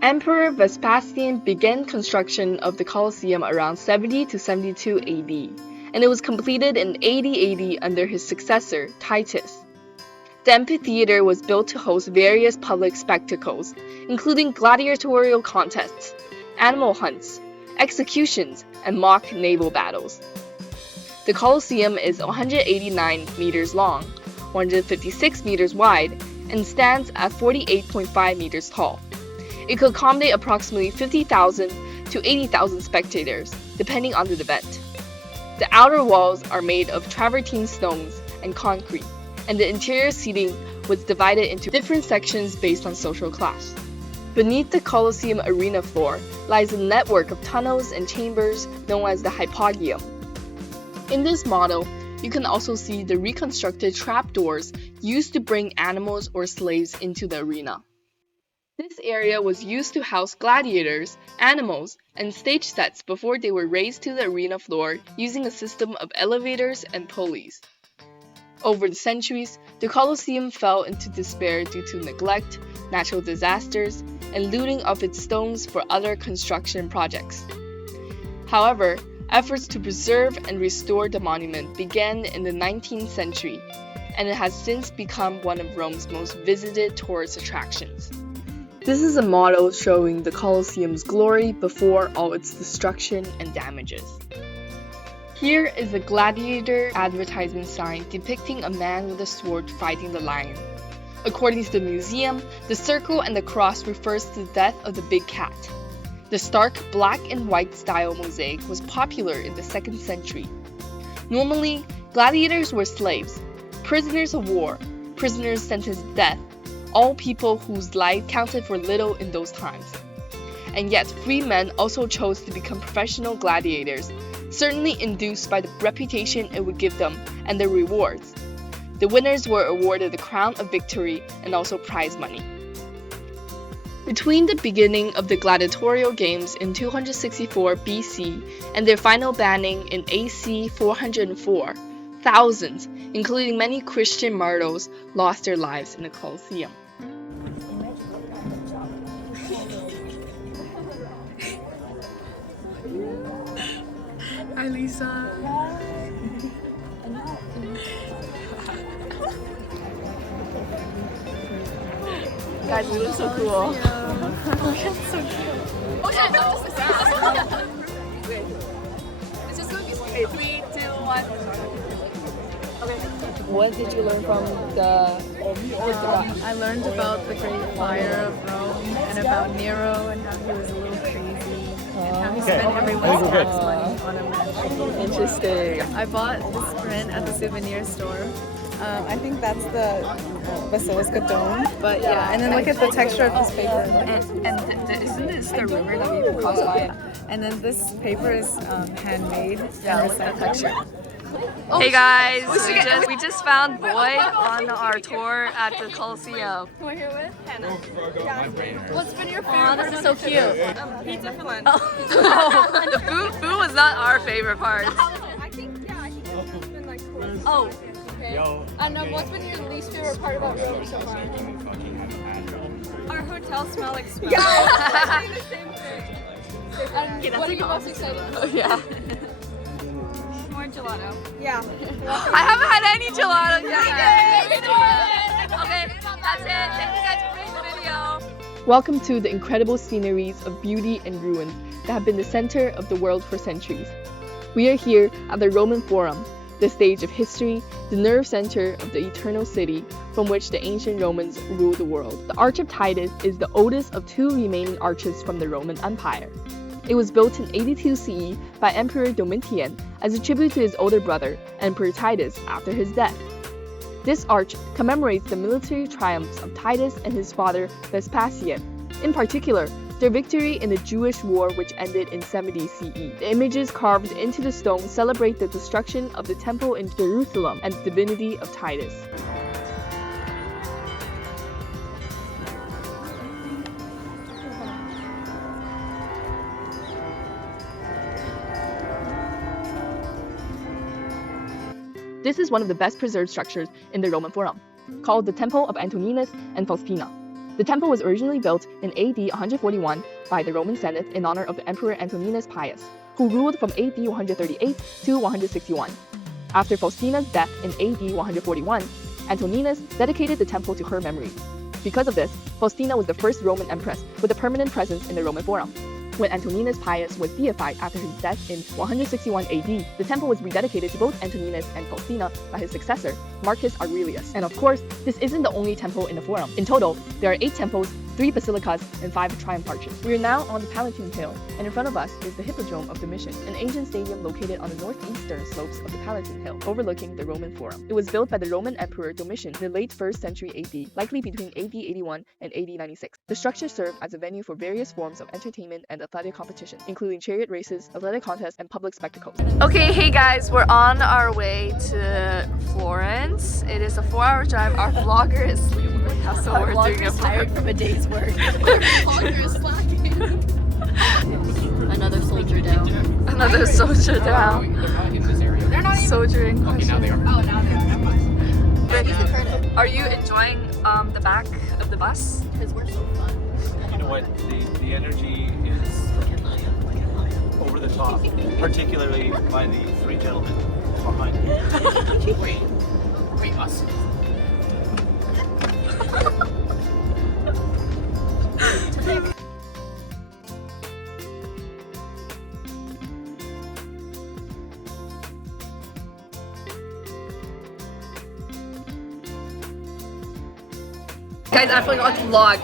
Emperor Vespasian began construction of the Colosseum around 70 to 72 AD, and it was completed in 80 AD under his successor, Titus. The amphitheater was built to host various public spectacles, including gladiatorial contests, animal hunts, executions, and mock naval battles. The Colosseum is 189 meters long, 156 meters wide, and stands at 48.5 meters tall. It could accommodate approximately 50,000 to 80,000 spectators, depending on the event. The outer walls are made of travertine stones and concrete, and the interior seating was divided into different sections based on social class. Beneath the Colosseum arena floor lies a network of tunnels and chambers known as the Hypogeum. In this model, you can also see the reconstructed trapdoors used to bring animals or slaves into the arena. This area was used to house gladiators, animals, and stage sets before they were raised to the arena floor using a system of elevators and pulleys. Over the centuries, the Colosseum fell into despair due to neglect, natural disasters, and looting of its stones for other construction projects. However, efforts to preserve and restore the monument began in the 19th century, and it has since become one of Rome's most visited tourist attractions. This is a model showing the Colosseum's glory before all its destruction and damages. Here is a gladiator advertisement sign depicting a man with a sword fighting the lion. According to the museum, the circle and the cross refers to the death of the big cat. The stark black and white style mosaic was popular in the 2nd century. Normally, gladiators were slaves, prisoners of war, prisoners sentenced to death, all people whose life counted for little in those times. And yet, free men also chose to become professional gladiators, certainly induced by the reputation it would give them and their rewards. The winners were awarded the crown of victory and also prize money. Between the beginning of the gladiatorial games in 264 BC and their final banning in AC 404, thousands, including many Christian martyrs, lost their lives in the Colosseum. Hi, Lisa. Guys, we look so cool. It's just going to be okay. 3, 2, 1. What did you learn from the I learned about the Great Fire of Rome and about Nero and how he was a little crazy and how he spent everyone's tax money on a mansion. Interesting. I bought this print at the souvenir store. I think that's the Basilica dome, but yeah, and then look at the texture of this paper. Isn't this the river that we can cross by? And then this paper is handmade. Yeah, look at the texture. Hey guys, we just found Boyd on our tour at the Colosseum. Who are here with? Hannah. What's been your favorite? This is so cute. Pizza for lunch. The food was not our favorite part. I think it's been like cool. Oh, And what's been your least favorite part about Rome so far? Our hotel smell like smoke. Yeah, I'm saying the same thing. And what are you most excited for? Yeah. More gelato. I Yeah. haven't had any gelato yet. Okay, that's it. Thank you guys for watching the video. Welcome to the incredible sceneries of beauty and ruins that have been the center of the world for centuries. We are here at the Roman Forum, the stage of history, the nerve center of the eternal city from which the ancient Romans ruled the world. The Arch of Titus is the oldest of two remaining arches from the Roman Empire. It was built in 82 CE by Emperor Domitian as a tribute to his older brother, Emperor Titus, after his death. This arch commemorates the military triumphs of Titus and his father Vespasian. In particular, their victory in the Jewish War which ended in 70 CE. The images carved into the stone celebrate the destruction of the temple in Jerusalem and the divinity of Titus. This is one of the best preserved structures in the Roman Forum, called the Temple of Antoninus and Faustina. The temple was originally built in AD 141 by the Roman Senate in honor of the Emperor Antoninus Pius, who ruled from AD 138 to 161. After Faustina's death in AD 141, Antoninus dedicated the temple to her memory. Because of this, Faustina was the first Roman empress with a permanent presence in the Roman Forum. When Antoninus Pius was deified after his death in 161 AD, the temple was rededicated to both Antoninus and Faustina by his successor, Marcus Aurelius. And of course, this isn't the only temple in the Forum. In total, there are 8 temples, 3 basilicas, and 5 triumph arches. We are now on the Palatine Hill, and in front of us is the Hippodrome of Domitian, an ancient stadium located on the northeastern slopes of the Palatine Hill, overlooking the Roman Forum. It was built by the Roman Emperor Domitian in the late 1st century AD, likely between AD 81 and AD 96. The structure served as a venue for various forms of entertainment and athletic competition, including chariot races, athletic contests, and public spectacles. Okay, hey guys, we're on our way to Florence. It is a 4-hour drive. Our vlogger is sleeping, so we're doing a tired from a day's work. Another soldier down. Another soldier down. They're not even Soldiering. Okay, now they are. Oh, now they're. Are you enjoying the back of the bus? Because we're so fun. You know what? The energy is over the top, particularly by the 3 gentlemen behind me. Wait, us? Guys, I forgot to vlog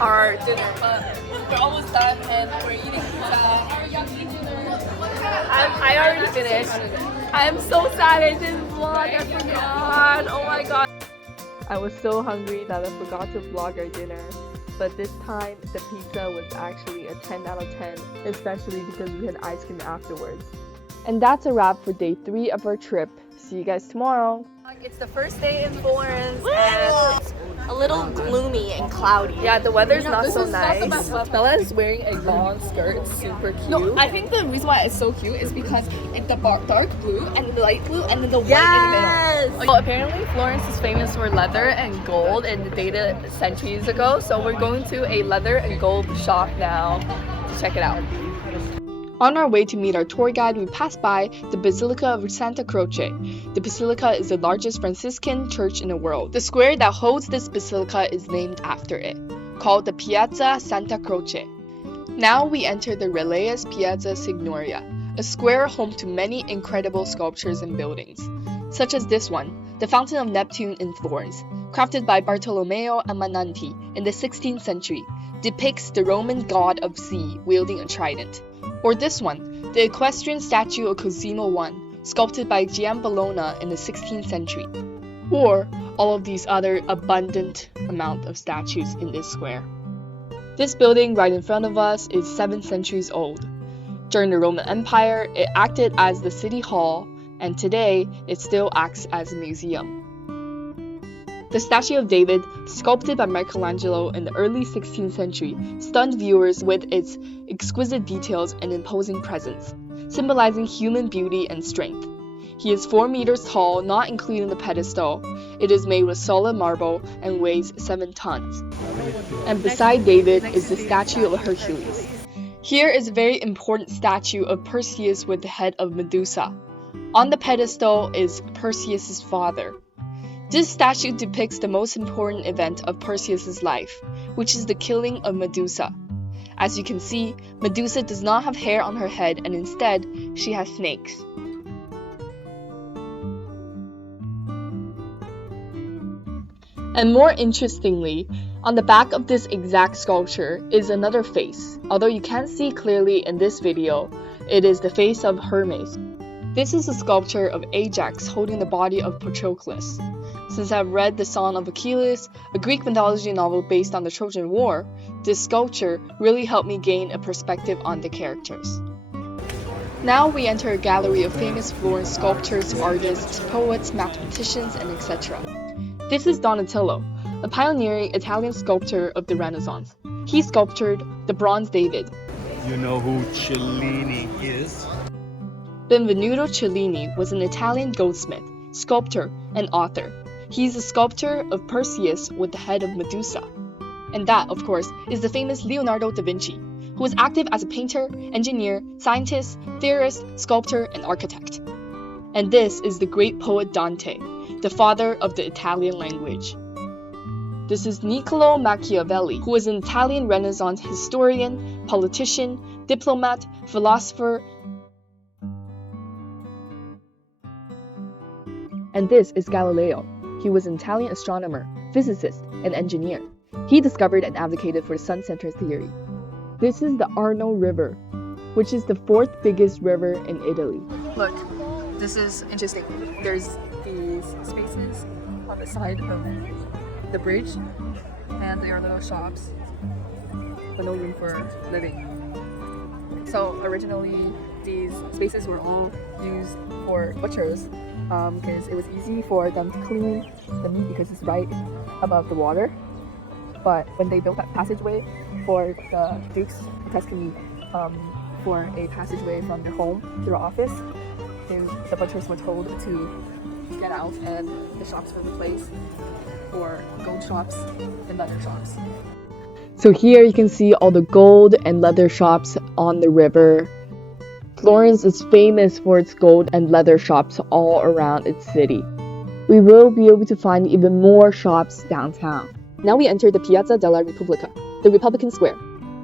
our dinner, but we're almost done and we're eating pizza. I already finished. I'm so sad I didn't vlog. I forgot. Oh my god. I was so hungry that I forgot to vlog our dinner. But this time, the pizza was actually a 10 out of 10, especially because we had ice cream afterwards. And that's a wrap for day 3 of our trip. See you guys tomorrow. It's the first day in Florence and It's a little gloomy and cloudy. yeah, the weather's not so nice. Bella is wearing a long skirt, it's super cute. No, I think the reason why it's so cute is because it's the dark blue and the light blue and then the white Yes! in the middle. Well, apparently Florence is famous for leather and gold and dated centuries ago, so we're going to a leather and gold shop now to check it out. On our way to meet our tour guide, we passed by the Basilica of Santa Croce. The basilica is the largest Franciscan church in the world. The square that holds this basilica is named after it, called the Piazza Santa Croce. Now we enter the Religious Piazza Signoria, a square home to many incredible sculptures and buildings, such as this one, the Fountain of Neptune in Florence, crafted by Bartolomeo Ammanati in the 16th century, depicts the Roman god of sea wielding a trident. Or this one, the equestrian statue of Cosimo I, sculpted by Giambologna in the 16th century. Or all of these other abundant amount of statues in this square. This building right in front of us is 7 centuries old. During the Roman Empire, it acted as the city hall, and today it still acts as a museum. The statue of David, sculpted by Michelangelo in the early 16th century, stunned viewers with its exquisite details and imposing presence, symbolizing human beauty and strength. He is 4 meters tall, not including the pedestal. It is made with solid marble and weighs 7 tons. And beside David is the statue of Hercules. Here is a very important statue of Perseus with the head of Medusa. On the pedestal is Perseus' father. This statue depicts the most important event of Perseus' life, which is the killing of Medusa. As you can see, Medusa does not have hair on her head and instead, she has snakes. And more interestingly, on the back of this exact sculpture is another face. Although you can't see clearly in this video, it is the face of Hermes. This is a sculpture of Ajax holding the body of Patroclus. Since I've read The Song of Achilles, a Greek mythology novel based on the Trojan War, this sculpture really helped me gain a perspective on the characters. Now we enter a gallery of famous Florence sculptors, artists, poets, mathematicians, and etc. This is Donatello, a pioneering Italian sculptor of the Renaissance. He sculptured the Bronze David. You know who Cellini is? Benvenuto Cellini was an Italian goldsmith, sculptor, and author. He is a sculptor of Perseus with the head of Medusa. And that, of course, is the famous Leonardo da Vinci, who was active as a painter, engineer, scientist, theorist, sculptor, and architect. And this is the great poet Dante, the father of the Italian language. This is Niccolò Machiavelli, who was an Italian Renaissance historian, politician, diplomat, philosopher. And this is Galileo. He was an Italian astronomer, physicist, and engineer. He discovered and advocated for the sun-centered theory. This is the Arno River, which is the 4th biggest river in Italy. Look, this is interesting. There's these spaces on the side of the bridge, and there are little shops, but no room for living. So originally, these spaces were all used for butchers because it was easy for them to clean the meat because it's right above the water. But when they built that passageway for the dukes and Tuscany for a passageway from their home to their office, then the butchers were told to get out and the shops were replaced for gold shops and leather shops. So here you can see all the gold and leather shops on the river. Florence is famous for its gold and leather shops all around its city. We will be able to find even more shops downtown. Now we enter the Piazza della Repubblica, the Republican Square.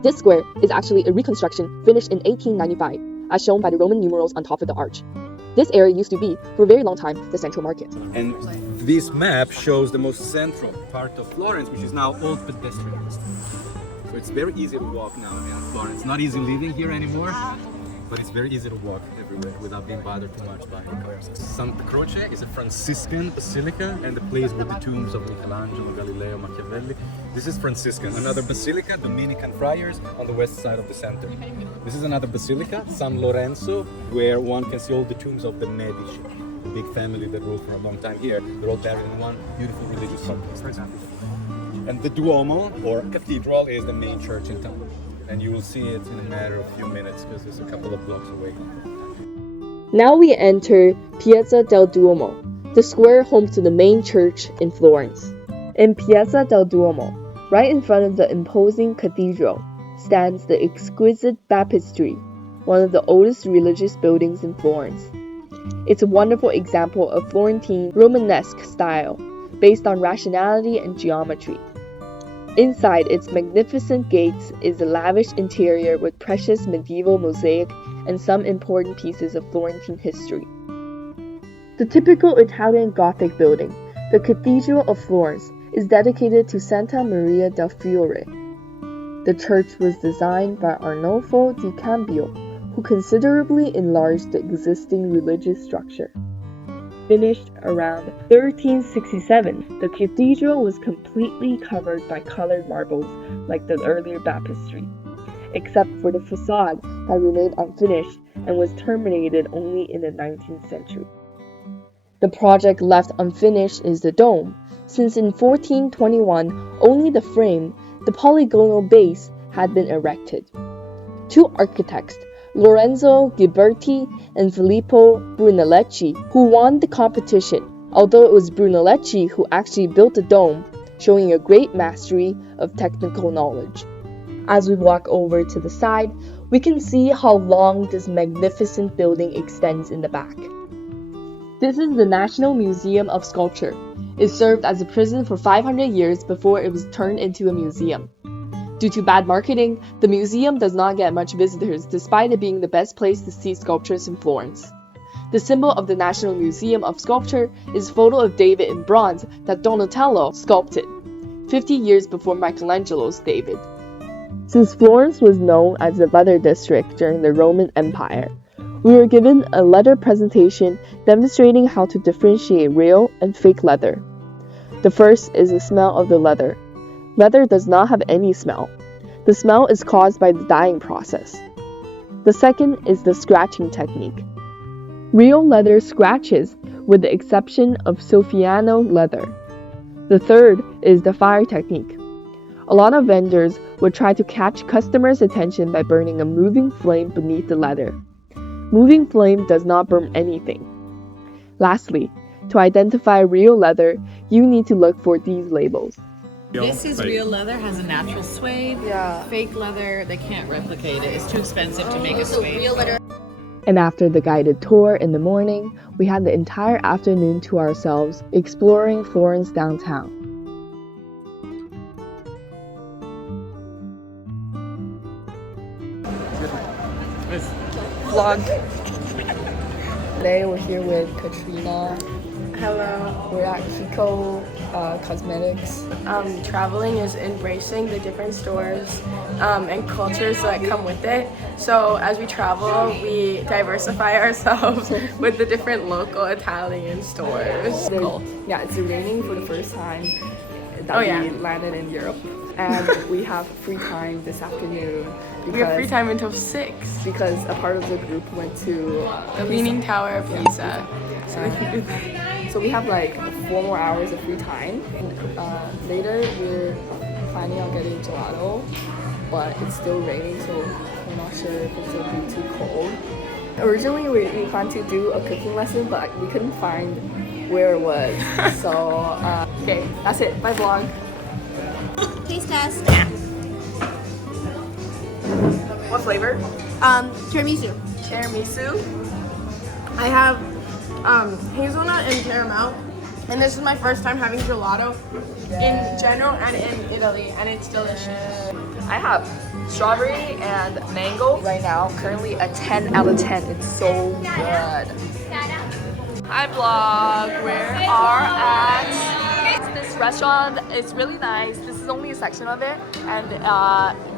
This square is actually a reconstruction finished in 1895, as shown by the Roman numerals on top of the arch. This area used to be, for a very long time, the central market. And this map shows the most central part of Florence, which is now all pedestrian. So it's very easy to walk now in Florence. Not easy living here anymore, but it's very easy to walk everywhere without being bothered too much by cars. Santa Croce is a Franciscan basilica and the place with the tombs of Michelangelo, Galileo, Machiavelli. This is Franciscan. Another basilica, Dominican friars on the west side of the center. This is another basilica, San Lorenzo, where one can see all the tombs of the Medici, the big family that ruled for a long time here. They're all buried in one beautiful religious complex. And the Duomo, or cathedral, is the main church in town. And you will see it in a matter of a few minutes because it's a couple of blocks away. Now we enter Piazza del Duomo, the square home to the main church in Florence. In Piazza del Duomo, right in front of the imposing cathedral, stands the exquisite Baptistry, one of the oldest religious buildings in Florence. It's a wonderful example of Florentine Romanesque style, based on rationality and geometry. Inside its magnificent gates is a lavish interior with precious medieval mosaic and some important pieces of Florentine history. The typical Italian Gothic building, the Cathedral of Florence, is dedicated to Santa Maria del Fiore. The church was designed by Arnolfo di Cambio, who considerably enlarged the existing religious structure. Finished around 1367, the cathedral was completely covered by colored marbles like the earlier baptistry, except for the facade that remained unfinished and was terminated only in the 19th century. The project left unfinished is the dome, since in 1421 only the frame, the polygonal base, had been erected. Two architects, Lorenzo Ghiberti and Filippo Brunelleschi, who won the competition, although it was Brunelleschi who actually built the dome, showing a great mastery of technical knowledge. As we walk over to the side, we can see how long this magnificent building extends in the back. This is the National Museum of Sculpture. It served as a prison for 500 years before it was turned into a museum. Due to bad marketing, the museum does not get much visitors despite it being the best place to see sculptures in Florence. The symbol of the National Museum of Sculpture is a photo of David in bronze that Donatello sculpted, 50 years before Michelangelo's David. Since Florence was known as the leather district during the Roman Empire, we were given a leather presentation demonstrating how to differentiate real and fake leather. The first is the smell of the leather. Leather does not have any smell. The smell is caused by the dyeing process. The second is the scratching technique. Real leather scratches with the exception of Soffiano leather. The third is the fire technique. A lot of vendors would try to catch customers' attention by burning a moving flame beneath the leather. Moving flame does not burn anything. Lastly, to identify real leather, you need to look for these labels. This is real leather, has a natural suede. Yeah. Fake leather, they can't replicate it. It's too expensive to make a suede. Real leather. And after the guided tour in the morning, we had the entire afternoon to ourselves exploring Florence downtown. Vlog. Today we're here with Katrina. Hello. We're at Kiko Cosmetics. Traveling is embracing the different stores and cultures that come with it. So as we travel, we diversify ourselves with the different local Italian stores. Yeah, it's raining for the first time that we landed in Europe. And we have free time this afternoon. We have free time until 6. Because a part of the group went to the Leaning Tower of Pisa. So we have like 4 more hours of free time. And later we're planning on getting gelato, but it's still raining, so we're not sure if it's going to be too cold. Originally we planned to do a cooking lesson, but we couldn't find where it was. So okay, that's it. Bye vlog. Taste test. What flavor? Tiramisu. Tiramisu. I have hazelnut and caramel, and this is my first time having gelato in general and in Italy, and it's delicious. I have strawberry and mango right now. Currently a 10 out of 10. It's so good. Hi vlog. We are at this restaurant. It's really nice. This is only a section of it, and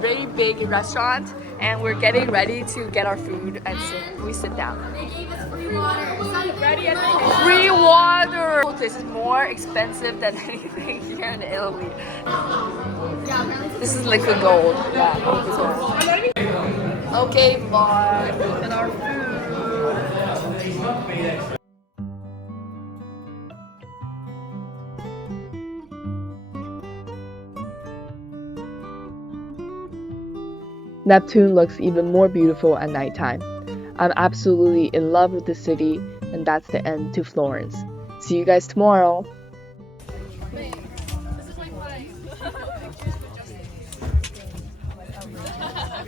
very big restaurant. And we're getting ready to get our food and we sit down. They gave us free water. It's not ready at free water! This is more expensive than anything here in Italy. This is liquid gold. Yeah, liquid gold. Okay, vlog. Look at our food. Neptune looks even more beautiful at nighttime. I'm absolutely in love with the city, and that's the end to Florence. See you guys tomorrow!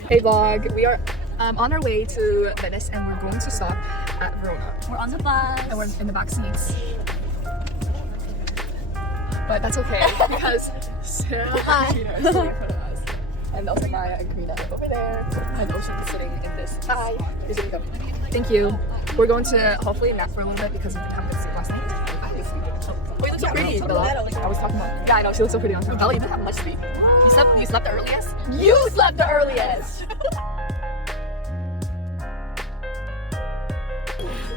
Hey vlog, we are on our way to Venice and we're going to stop at Verona. We're on the bus. And we're in the back seats. But that's okay because Sarah and Katrina are sitting in front of us. And also Maya and Karina are over there. And Ocean is sitting in this. Hi. Here's where we go. Thank you. We're going to hopefully nap for a little bit because we didn't have a good sleep last night. Oh, you look so pretty, Bella. I was talking about. Yeah, I know. She looks so pretty on her. Bella, you didn't have much sleep. You slept the earliest? You slept the earliest!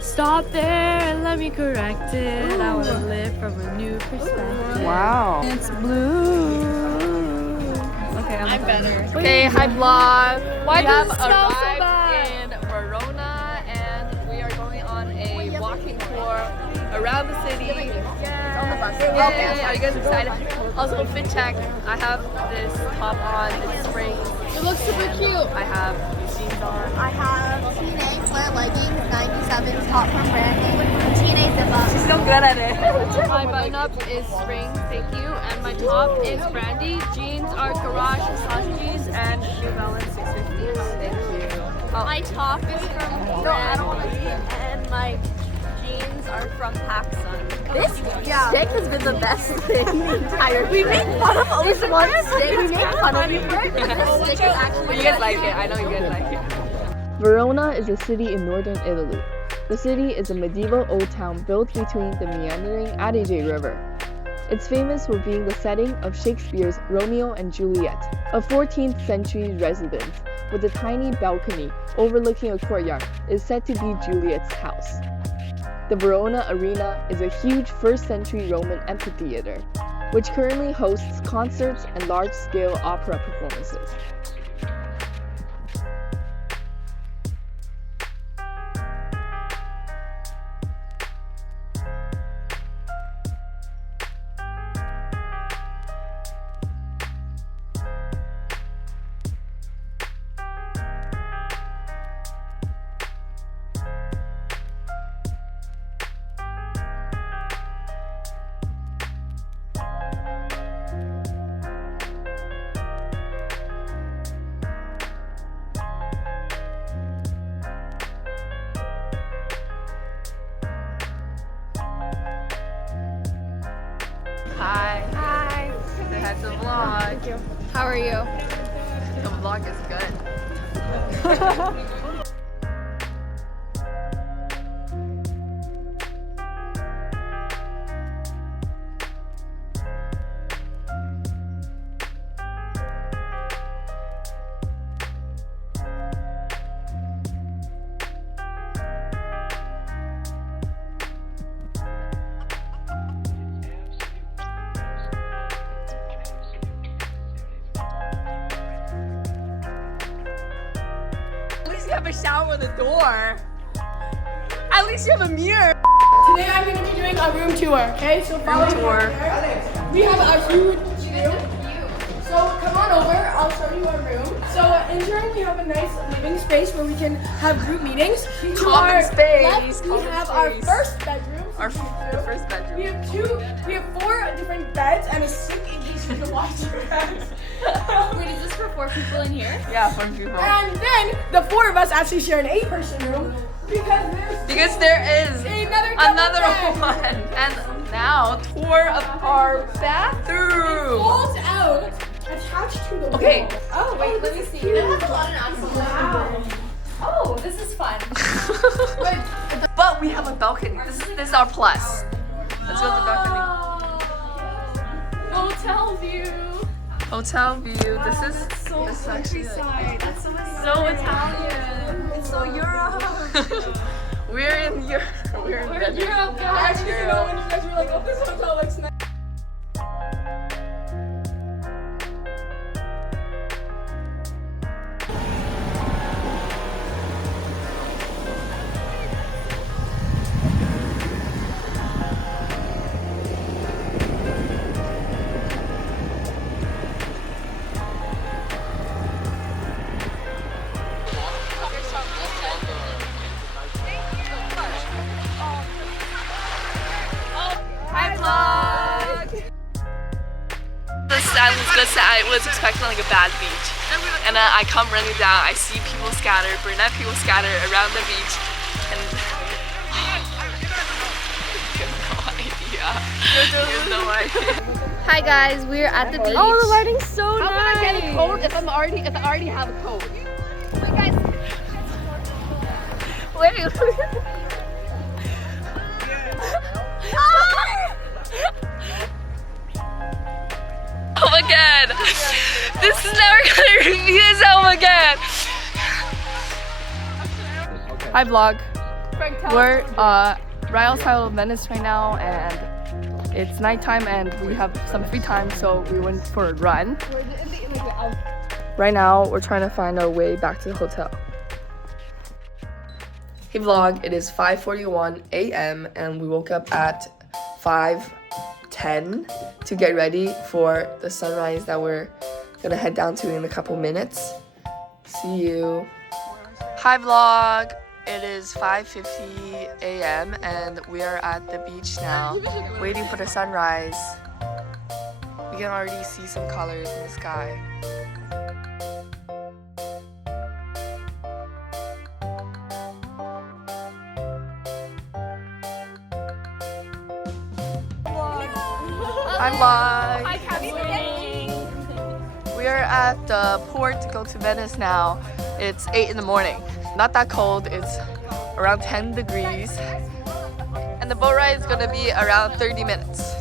Stop there and let me correct it. Ooh. I want to live from a new perspective. Wow. It's blue. Okay, I'm better. Okay, hi vlog. Why we does have it smell so arrived bad? in Verona and we are going on a walking tour around the city. Yes. of us. Yay! Are you guys excited? Also, fit check. I have this top on. It's spring. It looks super cute. I have jeans on. I have TNA flare leggings, 97 top from Brandy, TNA zip up. She's so good at it. My button-up is spring, thank you, and my top is brandy. Jeans are Garage Sausages and New Balance 650. Thank you. My top is from Brandy, and my jeans are from PacSun. This stick has been the best thing the entire We make fun of always one stick. We make fun of you for it, but this stick is actually You guys like it. I know you guys like it. Verona is a city in northern Italy. The city is a medieval old town built between the meandering Adige River. It's famous for being the setting of Shakespeare's Romeo and Juliet, a 14th century residence with a tiny balcony overlooking a courtyard is said to be Juliet's house. The Verona Arena is a huge 1st century Roman amphitheater, which currently hosts concerts and large-scale opera performances. Hi. Hi. Say hi to the vlog. Thank you. How are you? The vlog is good. You have a shower with a door. At least you have a mirror. Today I'm going to be doing a room tour, okay? So follow me over there. We have a huge room. So come on over, I'll show you our room. So entering, we have a nice living space where we can have group meetings. To our left, we have our first bedroom. The first bedroom. We have 4 different beds and a sink in case you can wash your hands. Wait, is this for 4 people in here? Yeah, 4 people. And then the 4 of us actually share an 8-person room because there is another one. And now tour of our bathroom. It folds out attached to the wall. Okay. Oh wait, let me see. It has a lot of access. Wow. Oh, this is fun. But we have a balcony. This is our plus. Let's go to the balcony. Hotel view. Hotel view. This is countryside. That's so Italian. It's so Europe. We're in Europe. We're in Europe, guys. You know when you guys were like, oh, this hotel looks nice. I was expecting like a bad beach, and I come running down. I see people scattered, brunette people scattered around the beach, and you have no idea. Hi guys, we're at the beach. Oh, the lighting's so nice. How can I get a coat if I already have a coat? Wait, guys. Wait. Oh my god! This is never gonna review this home again! Hi vlog. We're right outside of Venice right now, and it's nighttime and we have some free time, so we went for a run. Right now we're trying to find our way back to the hotel. Hey vlog, it is 5:41 a.m. and we woke up at 5:10 10 to get ready for the sunrise that we're gonna head down to in a couple minutes. See you. Hi vlog! It is 5:50 a.m. and we are at the beach now, waiting for the sunrise. We can already see some colors in the sky. Hi vlog! Hi, Cabby. We are at the port to go to Venice now. It's 8 in the morning. Not that cold, it's around 10 degrees. And the boat ride is gonna be around 30 minutes.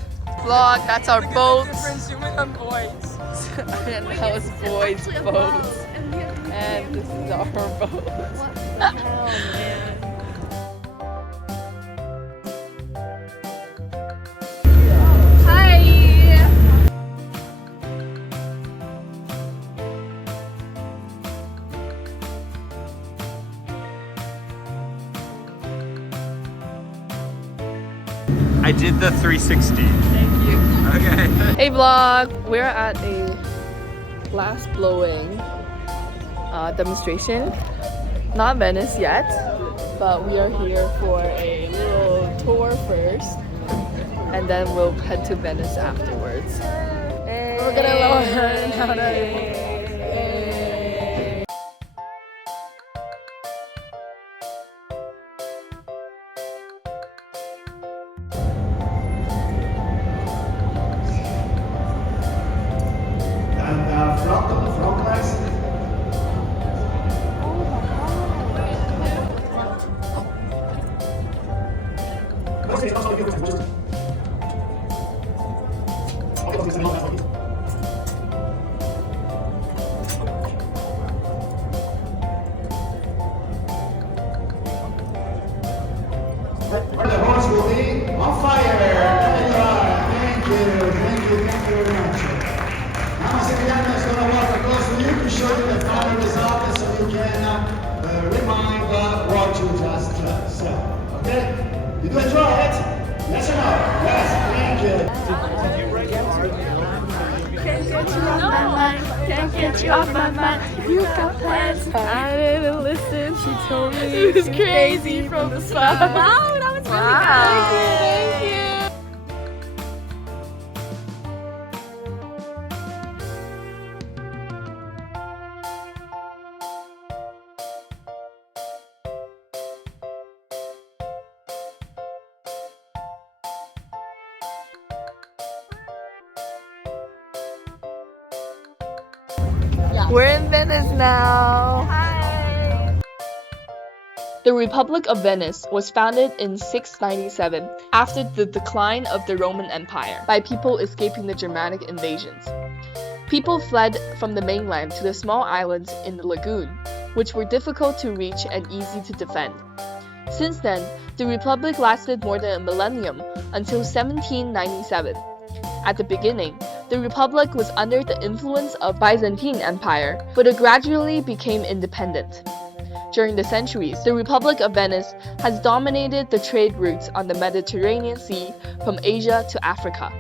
Vlog, that's our boat. And that was boys' boat. And this is our boat. I did the 360. Thank you. Okay. Hey vlog, we're at a glass blowing demonstration. Not Venice yet, but we are here for a little tour first, and then we'll head to Venice afterwards. We're gonna learn how to. The horse will be on fire. There you are. Thank you very much. Now Massimiliano is going to walk across to you to show you the final result so you can remind what you just said. Okay? Did you enjoy it? Yes or no? Yes, thank you. Can't get you off my mind. Can't get you off my mind. You got plans. I didn't listen. She told me It was crazy from the start. Wow, that was really good. Thank you. We're in Venice now. Hi. The Republic of Venice was founded in 697 after the decline of the Roman Empire by people escaping the Germanic invasions. People fled from the mainland to the small islands in the lagoon, which were difficult to reach and easy to defend. Since then, the Republic lasted more than a millennium until 1797. At the beginning, the Republic was under the influence of Byzantine Empire, but it gradually became independent. During the centuries, the Republic of Venice has dominated the trade routes on the Mediterranean Sea from Asia to Africa.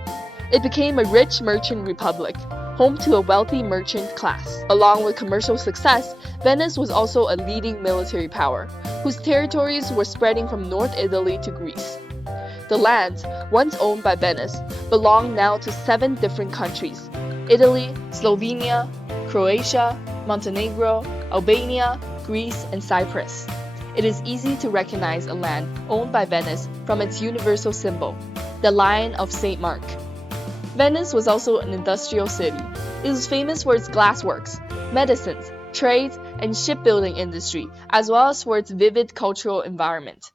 It became a rich merchant republic, home to a wealthy merchant class. Along with commercial success, Venice was also a leading military power, whose territories were spreading from North Italy to Greece. The lands, once owned by Venice, belong now to 7 different countries: Italy, Slovenia, Croatia, Montenegro, Albania, Greece, and Cyprus. It is easy to recognize a land owned by Venice from its universal symbol, the Lion of St. Mark. Venice was also an industrial city. It was famous for its glassworks, medicines, trades, and shipbuilding industry, as well as for its vivid cultural environment.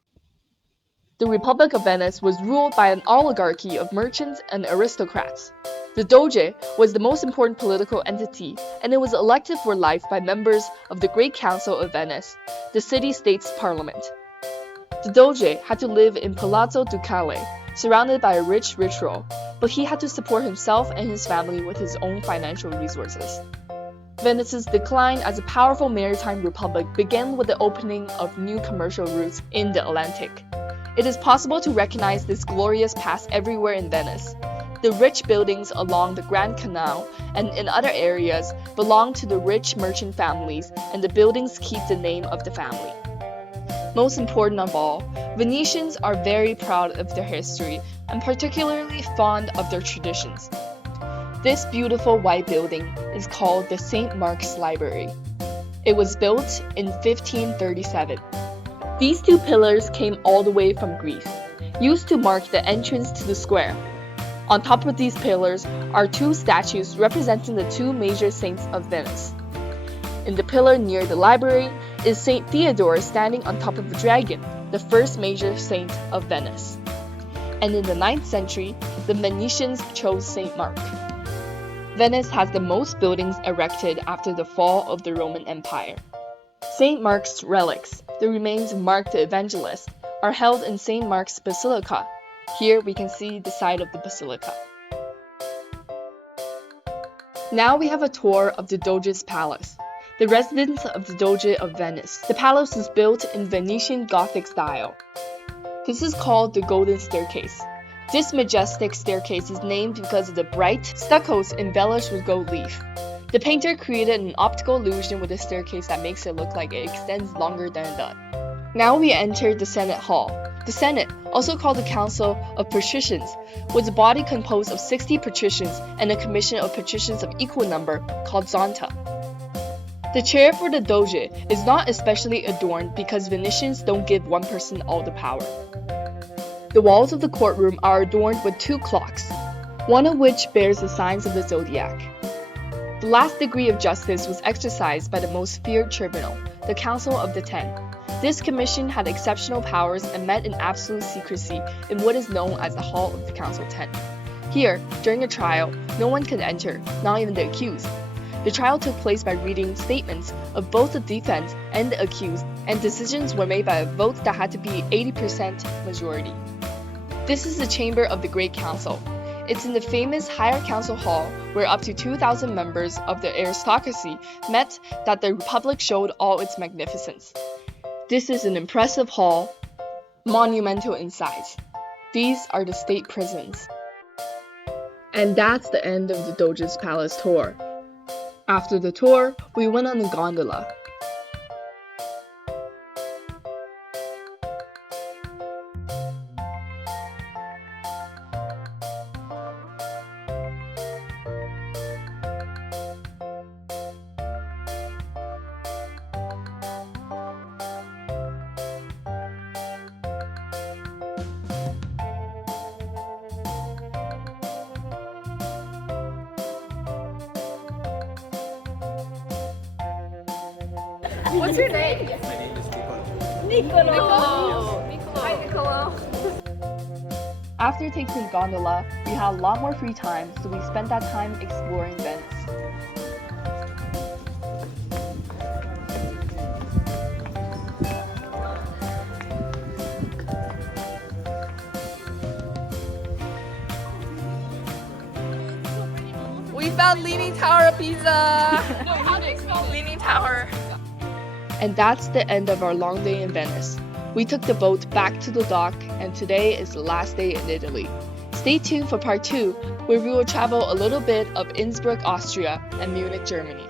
The Republic of Venice was ruled by an oligarchy of merchants and aristocrats. The Doge was the most important political entity, and it was elected for life by members of the Great Council of Venice, the city-state's parliament. The Doge had to live in Palazzo Ducale, surrounded by a rich ritual, but he had to support himself and his family with his own financial resources. Venice's decline as a powerful maritime republic began with the opening of new commercial routes in the Atlantic. It is possible to recognize this glorious past everywhere in Venice. The rich buildings along the Grand Canal and in other areas belong to the rich merchant families, and the buildings keep the name of the family. Most important of all, Venetians are very proud of their history and particularly fond of their traditions. This beautiful white building is called the St. Mark's Library. It was built in 1537. These two pillars came all the way from Greece, used to mark the entrance to the square. On top of these pillars are two statues representing the two major saints of Venice. In the pillar near the library is Saint Theodore standing on top of a dragon, the first major saint of Venice. And in the 9th century, the Venetians chose Saint Mark. Venice has the most buildings erected after the fall of the Roman Empire. Saint Mark's relics, the remains of Mark the Evangelist, are held in Saint Mark's Basilica. Here we can see the side of the basilica. Now we have a tour of the Doge's Palace, the residence of the Doge of Venice. The palace was built in Venetian Gothic style. This is called the Golden Staircase. This majestic staircase is named because of the bright stuccos embellished with gold leaf. The painter created an optical illusion with the staircase that makes it look like it extends longer than it does. Now we enter the Senate Hall. The Senate, also called the Council of Patricians, was a body composed of 60 patricians and a commission of patricians of equal number called Zonta. The chair for the Doge is not especially adorned because Venetians don't give one person all the power. The walls of the courtroom are adorned with two clocks, one of which bears the signs of the zodiac. The last degree of justice was exercised by the most feared tribunal, the Council of the Ten. This commission had exceptional powers and met in absolute secrecy in what is known as the Hall of the Council 10. Here, during a trial, no one could enter, not even the accused. The trial took place by reading statements of both the defense and the accused, and decisions were made by a vote that had to be 80% majority. This is the chamber of the Great Council. It's in the famous Higher Council Hall where up to 2,000 members of the aristocracy met that the Republic showed all its magnificence. This is an impressive hall, monumental in size. These are the state prisons. And that's the end of the Doge's Palace tour. After the tour, we went on a gondola. What's your name? My name is Niccolo. Niccolo. Hi, Niccolo. After taking the gondola, we had a lot more free time, so we spent that time exploring Venice. We found Leaning Tower of Pisa! No, how do you spell Leaning Tower? And that's the end of our long day in Venice. We took the boat back to the dock, and today is the last day in Italy. Stay tuned for part 2, where we will travel a little bit of Innsbruck, Austria, and Munich, Germany.